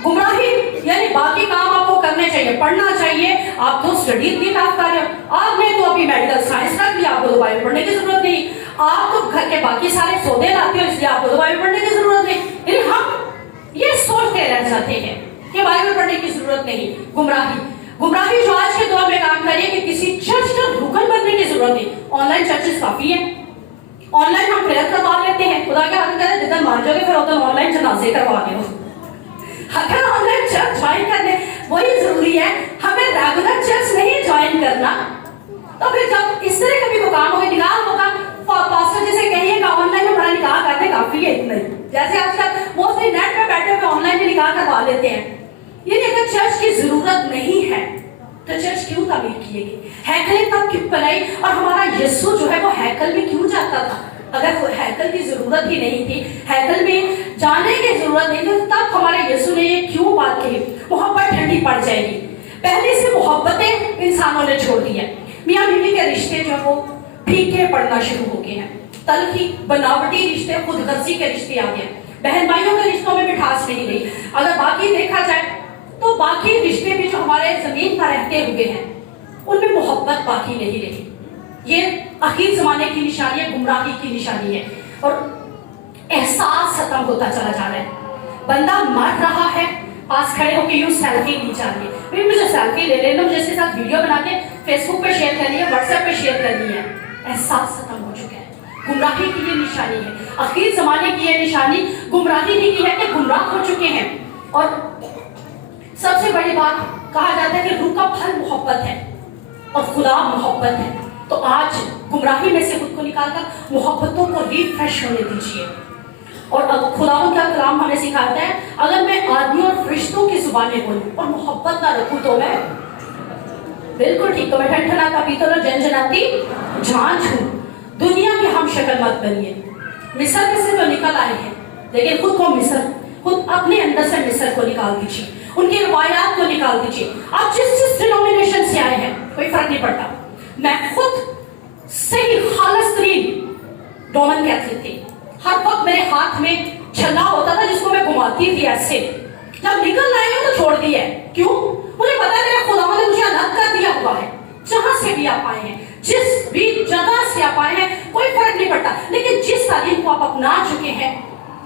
گمراہی یعنی باقی کام آپ کو کرنے چاہیے, پڑھنا چاہیے. آپ تو اسٹڈی اتنی ٹاف کر رہے ہو, آپ نے تو ابھی میڈیکل سائنس کر لیا, آپ کو تو بائبل پڑھنے کی ضرورت نہیں. آپ تو گھر کے باقی سارے سودے لاتے ہو, اس لیے آپ کو تو بائبل پڑھنے کی ضرورت نہیں. یعنی ہم یہ سوچتے رہ جاتے ہیں کہ بائبل پڑھنے کی ضرورت نہیں. گمراہی, گمراہی جو آج کے دور میں کام کر رہی ہے کہ کسی چرچ کا رکن بننے کی ضرورت نہیں. آن لائن چرچز کافی ہیں, آن لائن ہم پریئر کروا لیتے ہیں. خدا کے حق کرے جتنا مان جاؤ گے پھر اتنا آن لائن جنازے کروا دو. اگر آن لائن چرچ جوائن کرنے وہی ضروری ہے, ہمیں ریگولر چرچ نہیں جوائن کرنا. تو پھر جب اس طرح کا بھی وہ کام ہوگا, نکاح ہوگا, پاسٹر جیسے کہیے گا آن لائن میں ہمارا نکاح کرنے کافی ہے اتنا ہی. جیسے آج کل موسٹلی نیٹ پہ بیٹھے ہوئے آن لائن میں نکاح کروا لیتے ہیں. یعنی اگر چرچ کی ضرورت نہیں ہے تو چرچ کیوں تعمیر کیے گئے, ہیکلیں تب کیوں بنائی, اور ہمارا یسوع جو ہے وہ ہیکل میں کیوں جاتا تھا؟ اگر ہیکل کی ضرورت ہی نہیں تھی, ہیکل میں جانے کی ضرورت نہیں تھی, تب ہمارے یسوع نے یہ کیوں بات کہی محبت ٹھنڈی پڑ جائے گی. پہلے سے محبتیں انسانوں نے چھوڑ دی ہیں. میاں بیوی کے رشتے جو ہیں وہ پھیکے پڑنا شروع ہو گئے ہیں. تلخی, بناوٹی رشتے, خود غرضی کے رشتے آ گئے. بہن بھائیوں کے رشتوں میں مٹھاس نہیں رہی. اگر باقی دیکھا جائے تو باقی رشتے بھی جو ہمارے زمین پر رہتے ہوئے ہیں ان میں محبت باقی نہیں رہی. یہ اخیر زمانے کی نشانی ہے, گمراہی کی نشانی ہے, اور احساس ختم ہوتا چلا جا رہا ہے. بندہ مر رہا ہے, پاس کھڑے ہو کے یوں سیلفی نہیں چاہیے, پھر مجھے سیلفی لے لینا, مجھے اس کے ساتھ ویڈیو بنا کے فیس بک پہ شیئر کرنی ہے, واٹس ایپ پہ شیئر کرنی ہے. احساس ختم ہو چکا ہے. گمراہی کی یہ نشانی ہے, اخیر زمانے کی یہ نشانی گمراہی نہیں کی ہے کہ گمراہ ہو چکے ہیں. اور سب سے بڑی بات کہا جاتا ہے کہ روح کا پھل محبت ہے اور خدا محبت ہے. تو آج گمراہی میں سے خود کو نکال کر محبتوں کو ریفریش ہونے دیجیے. اور خداوند کا کلام ہمیں سکھاتا ہے اگر میں آدمیوں اور فرشتوں کی زبانیں بولوں اور محبت نہ رکھوں تو میں بالکل ٹھیک, تو میں ٹھنڈا پیتل اور جنجناتی جھانجھ ہوں. دنیا کی ہم شکل مت بنیے. مصر میں سے تو نکل آئے ہیں لیکن خود کو مصر खुद अपने अंदर से मिस्र को निकाल दीजिए, उनकी रवायात को निकाल दीजिए। आप जिस डिनोमिनेशन से आए हैं कोई फर्क नहीं पड़ता। मैं खुद सही खालिस तरीन रोमन कैथलिक थी। हर वक्त मेरे हाथ में छल्ला होता था जिसको मैं घुमाती थी ऐसे। जब निकल आए हो तो छोड़ दिया। क्यों? मुझे पता है मेरे खुदा ने मुझे अलग कर दिया हुआ है। जहां से भी आप आए हैं, जिस भी जगह से आप आए हैं, कोई फर्क नहीं पड़ता, लेकिन जिस तालीम को आप अपना चुके हैं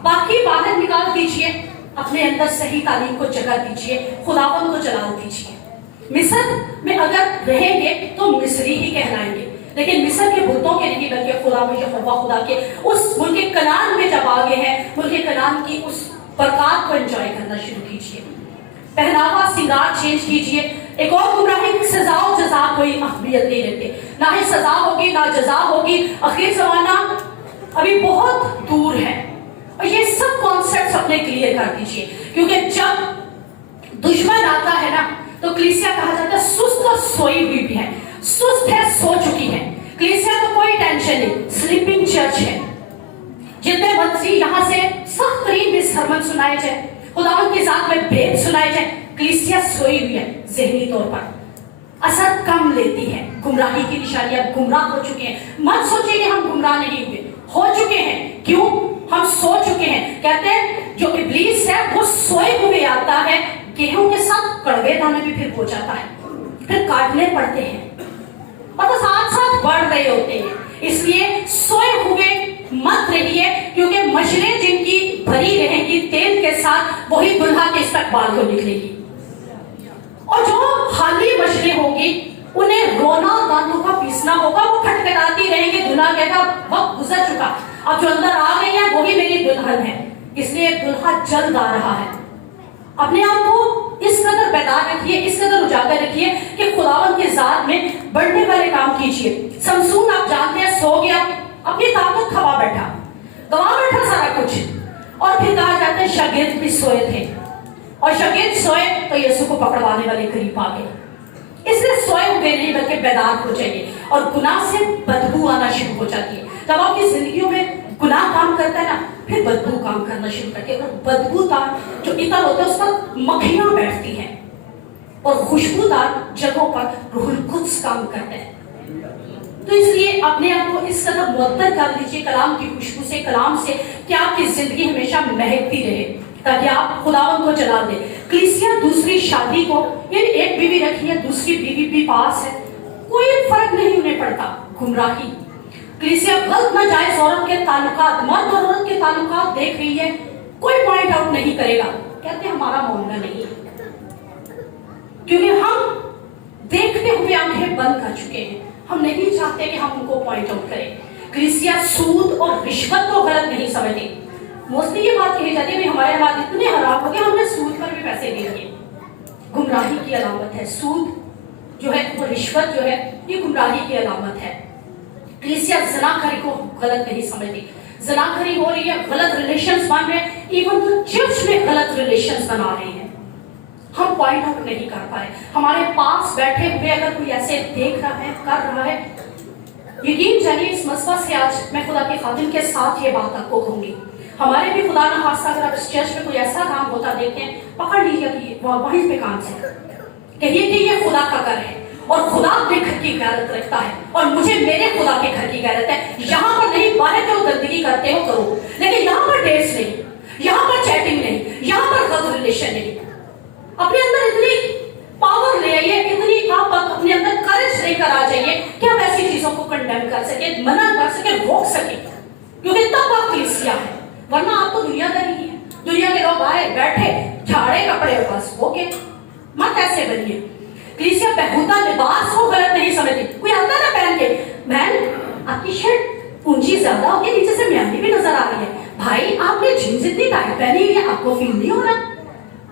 बाकी बाहर निकाल दीजिए, अपने अंदर सही तालीम को जगह दीजिए, खुदावन को जलाल दीजिए। मिस्र में अगर रहेंगे तो मिस्री ही कहलाएंगे, लेकिन मिस्र के बुतों के नहीं बल्कि खुदा में यहोवा खुदा के उस मुल्क कनान में जब आ गए हैं, मुल्क कनान की उस बरकत को एंजॉय करना शुरू कीजिए। पहनावा सिंगार चेंज कीजिए। एक और गुमराही की सजा और जजा कोई अहमियत नहीं देते, ना ही सजा होगी ना जजा होगी। आखिर जमाना अभी बहुत दूर है और ये सब कॉन्सेप्ट्स अपने क्लियर कर दीजिए, क्योंकि जब दुश्मन आता है ना तो कलीसिया कहा जाता है सुस्त और सोई हुई भी है, सुस्त है, सो चुकी है। कलीसिया को कोई टेंशन नहीं, स्लीपिंग चर्च है। जितने मसीह यहाँ से सख्त तरीन में सरमन सुनाए जाए, खुदावंद के साथ में भेद सुनाए जाए, कलीसिया सोई हुई है। ज़हनी तौर पर असर कम लेती है, गुमराही की निशानियां, गुमराह हो चुके हैं। मत सोचिए कि हम गुमराह नहीं हुए, हो चुके हैं। क्यों? हम सो चुके हैं। कहते हैं जो इब्लीस है वो सोए हुए आता है, गेहूं के साथ कड़वे दाने भी फिर हो जाता है, फिर काटने पड़ते हैं और तो साथ साथ बढ़ रहे होते हैं। इसलिए सोए हुए मत रहिए, क्योंकि मशलें जिनकी भरी रहेंगी तेल के साथ वही दुल्हा के इस्तकबाल को निकलेगी, और जो खाली मशलें होंगी उन्हें रोना दांतों का पीसना होगा, वो खटखटाती रहेंगी। दुल्हा कहता वक्त गुजर चुका, अब जो अंदर आ गई है वही मेरी दुल्हन है। इसलिए दुल्हा जल्द आ रहा है। अपने आप को इस कदर बेदार रखिए, इस कदर उजागर रखिए कि खुदावंद के जात में बढ़ने वाले काम कीजिए। समसून आप जानते हैं सो गया, अपनी ताकत खवा बैठा, गवा बैठा सारा कुछ, और फिर कहा जाता है शागिर्द भी सोए थे, और शागिर्द सोए तो यीशु को पकड़वाने वाले करीब आ गए। इसलिए सोए हुए नहीं बल्कि बेदार हो जाइए, और गुनाह से बदबू आना शुरू हो जाती है। जब आपकी जिंदगियों में गुनाह काम करता है ना, फिर बदबू काम करना शुरू करती है, और बदबूदार जो इत्र होता है उस पर मक्खियां बैठती हैं, और खुशबूदार जगहों पर रूहुल कुद्स काम करते हैं। तो इसलिए अपने आप को इस कदर मुअत्तर कर लीजिए कलाम की खुशबू से, कलाम से, कि आपकी जिंदगी हमेशा महकती रहे, ताकि आप खुदावंद को जला दे। कलीसिया दूसरी शादी को, यानी एक बीवी रखी है दूसरी बीवी भी पास है, कोई फर्क नहीं उन्हें पड़ता। गुमराही कलीसिया गलत न जायज औरत के ताल्लुकात, मर्द और औरत के ताल्लुकात देख रही है, कोई पॉइंट आउट नहीं करेगा, कहते हमारा मामला नहीं है, क्योंकि हम देखते हुए आंखें बंद कर चुके हैं। हम नहीं चाहते कि हम उनको पॉइंट आउट करें। कलीसिया सूद और रिश्वत को गलत नहीं समझती। मोस्टली ये बात कही जाती है कि हमारे हालात इतने खराब हो गए हमने सूद पर भी पैसे दे दिए। गुमराही की अलामत है सूद जो है, वो रिश्वत जो है, ये गुमराही की अलामत है। कलीसिया ज़नाखरी को गलत नहीं समझती। ज़नाखरी हो रही है, गलत रिलेशंस बन रहे हैं, इवन तो चर्च में गलत रिलेशंस बना रहे हैं, हम पॉइंट आउट नहीं कर पाए। हमारे पास बैठे हुए अगर कोई ऐसे देख रहा है, कर रहा है, यकीन जानिए इस मसबा से आज मैं खुदा के खादिम के साथ ये बात आपको कहूंगी। हमारे भी खुदा ना खास्ता अगर आप इस चर्च में कोई ऐसा काम होता देखते हैं, पकड़ लीजिए कि वहीं पे काम से कहिए कि ये खुदा का घर है और खुदा अपने घर की गैरत रखता है, और मुझे मेरे खुदा के घर की गैरत है। यहाँ पर नहीं, बाहर जो गंदगी करते हो करो, लेकिन यहाँ पर डेट्स नहीं, यहाँ पर चैटिंग नहीं, यहाँ पर गलत रिलेशन नहीं। अपने अंदर इतनी पावर ले आइए, इतनी आप अपने अंदर करेज लेकर आ जाइए कि आप ऐसी चीजों को कंडेम कर सके, मना कर सके, रोक सके, क्योंकि तब आप कलीसिया है। वरना आप तो दुनियादारी ही है। दुनिया के लोग आए बैठे झाड़े कपड़े बस हो गए, मत ऐसे बनिए। कलीसिया बेहुदा लिबास को गलत नहीं समझती। कोई आता ना पहन के, बहन आपकी शर्ट ऊंची ज्यादा होगी, नीचे से म्यानी भी नजर आ रही है, भाई आपने जीन्स इतनी टाइट पहनी हुई है, आपको फील नहीं हो रहा?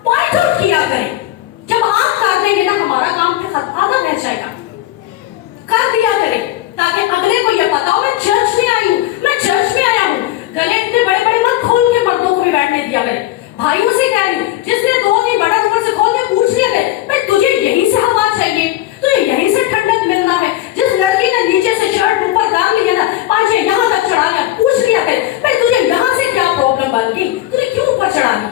पॉइंट आउट किया करें। जब आप कर देंगे ना, हमारा काम फिर आधा रह जाएगा। कर दिया करें ताकि अगले को यह पता हो मैं चर्च में आई हूँ, मैं चर्च में आया हूँ। गले इतने बड़े बड़े मत खोल के मर्दों को भी बैठने दिया करें। भाइयों से कह रही हूँ, जिसने 2-3 बटन ऊपर से खोल के पूछ लिया करे, भाई तुझे यहीं से हवा चाहिए, तुझे यहीं से ठंडक मिलना है। जिस लड़की ने नीचे से शर्ट ऊपर डाल लिया ना, पांचे यहाँ तक चढ़ा लिया, पूछ लिया करे, भाई तुझे यहाँ से क्या प्रॉब्लम बन गई, तुझे क्यों ऊपर चढ़ा ली?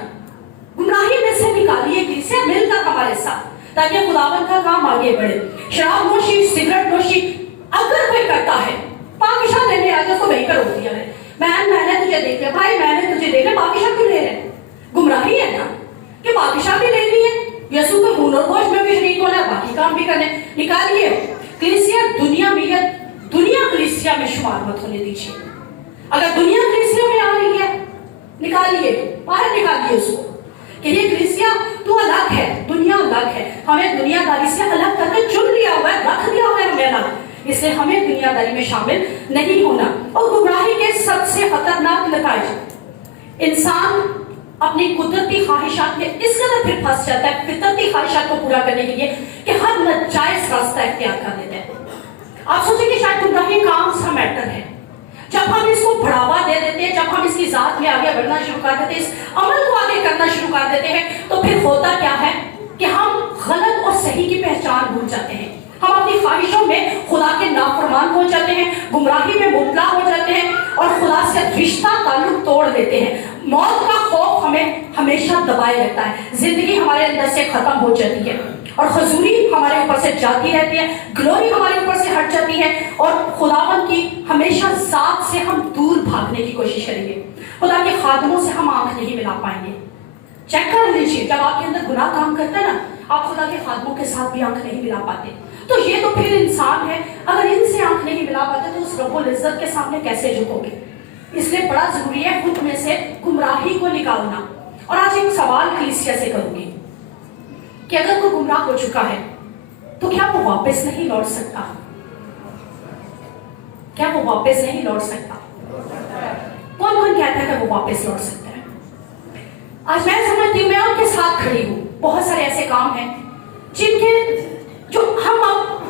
से मिलकर हमारे साथ, ताकि खुदावन का काम आगे बढ़े। शराब नोशी, सिगरेट नोशी अगर कोई करता है, पाकिस्तान लेने आगे उसको वहीं पर रोक दिया है। मैंने तुझे देख लिया, भाई मैंने तुझे देख लिया, पाकिस्तान क्यों ले रहे हैं? गुमराही है ना कि पाकिस्तान भी लेनी है, यसू के खून और गोश्त में भी शरीक होना है, बाकी काम भी करने। निकालिए कलीसिया, दुनिया कलीसिया में शुमार मत होने दीजिए। अगर दुनिया कलीसिया में आ रही है, निकालिए, बाहर निकालिए उसको कि ये कलीसिया तू अलग है, दुनिया अलग है। हमें दुनियादारी से अलग करके चुन लिया हुआ है, रख दिया हुआ है हमें अलग, इसलिए हमें दुनियादारी में शामिल नहीं होना। और गुमराही के सबसे खतरनाक नतीजे, इंसान अपनी कुदरती ख्वाहिशात में इस कदर फिर फंस जाता है, फितरती ख्वाहिशात को पूरा करने के लिए, कि हर नाजायज रास्ता इख्तियार कर लेते हैं। आप सोचेंगे शायद गुमराही कौन सा मैटर है। जब हम इसको बढ़ावा दे देते हैं, जब हम इसकी जात में आगे बढ़ना शुरू कर देते हैं, इस अमल को आगे करना शुरू कर देते हैं, तो फिर होता क्या है कि हम गलत और सही की पहचान भूल जाते हैं। हम अपनी ख्वाहिशों में खुदा के नाफरमान हो जाते हैं, गुमराही में मुबतला हो जाते हैं और खुदा से रिश्ता ताल्लुक तोड़ देते हैं। मौत का खौफ हमें हमेशा दबाए रहता है, जिंदगी हमारे अंदर से खत्म हो जाती है और खजूरी हमारे ऊपर से जाती रहती है, ग्लोरी हमारे ऊपर से हट जाती है और खुदावन की हमेशा जात से हम दूर भागने की कोशिश करेंगे। खुदा के खादमों से हम आंख नहीं मिला पाएंगे। चेक कर लीजिए, जब आपके अंदर गुनाह काम करता है ना, आप खुदा के खादमों के साथ भी आंख नहीं मिला पाते। तो ये तो फिर इंसान है, अगर इनसे आंख नहीं मिला पाते तो उस रब्बुल इज्जत के सामने कैसे झुकोगे? इसलिए बड़ा जरूरी है खुद में से गुमराही को निकालना। और आज एक सवाल कलीसिया से करूंगी कि अगर कोई गुमराह हो चुका है तो क्या वो वापस नहीं लौट सकता? क्या वो वापस नहीं लौट सकता? कौन कौन कहता है कि वो वापस लौट सकता है? आज मैं समझती हूँ, मैं उनके साथ खड़ी हूँ। बहुत सारे ऐसे काम हैं जिनके जो हम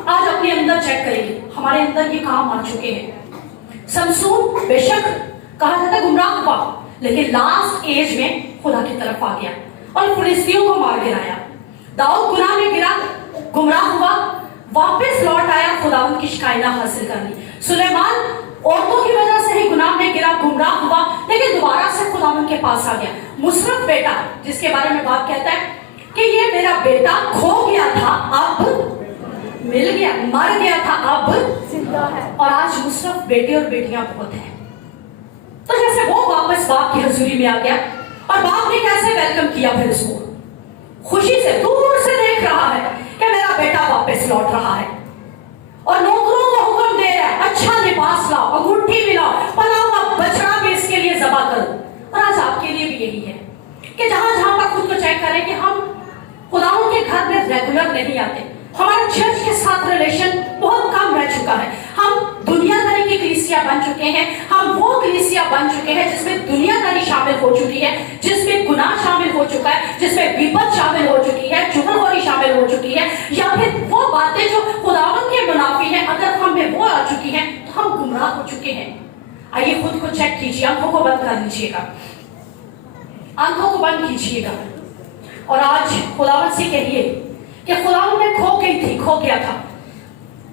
आज अपने अंदर चेक करेंगे, हमारे अंदर ये काम आ चुके हैं। समसून बेशक कहा जाता है गुमराह हुआ, लेकिन लास्ट एज में खुदा की तरफ आ गया और फिलिस्तियों को मार गिराया। दाऊद गुनाह में गिरा, गुमराह हुआ, वापस लौट आया, खुदा उनकी शिकायत हासिल कर ली। सुलेमान औरतों की वजह से ही गुनाह में गिरा, गुमराह हुआ, लेकिन दोबारा से खुदा उनके पास आ गया। मुसरफ बेटा, जिसके बारे में बाप कहता है कि ये मेरा बेटा खो गया था, अब मिल गया, मर गया था, अब जिंदा है। और आज मुसरफ बेटे और बेटियां बहुत हैं। तो जैसे वो वापस बाप की हजूरी में आ गया और बाप ने कैसे वेलकम किया, फिर उसको खुशी से दूर से देख रहा है कि मेरा बेटा वापस लौट रहा है और नौकरों को हुक्म दे रहा है, अच्छा लिबास लाओ, अंगूठी भी लाओ, पला हुआ बछड़ा भी इसके लिए ज़बा करो। और आज आपके लिए भी यही है कि जहां जहां पर खुद को चेक करें कि हम खुदाओं के घर में रेगुलर नहीं आते, हमारे चर्च के साथ रिलेशन बहुत कम रह चुका है, हम दुनियादारी की कलीसिया बन चुके हैं, हम वो कलीसिया बन चुके हैं जिसमें दुनियादारी शामिल हो चुकी है, जिसमें गुनाह शामिल हो चुका है, जिसमें विपद शामिल हो चुकी है, चुगलखोरी शामिल हो चुकी है, या फिर वो बातें जो खुदावन के मुनाफी हैं, अगर हम में वो आ चुकी हैं तो हम गुमराह हो चुके हैं। आइए खुद को चेक कीजिए, आंखों को बंद कर लीजिएगा, आंखों को बंद कीजिएगा और आज खुदावन से कहिए कि खुदावन में खो गई थी, खो गया था,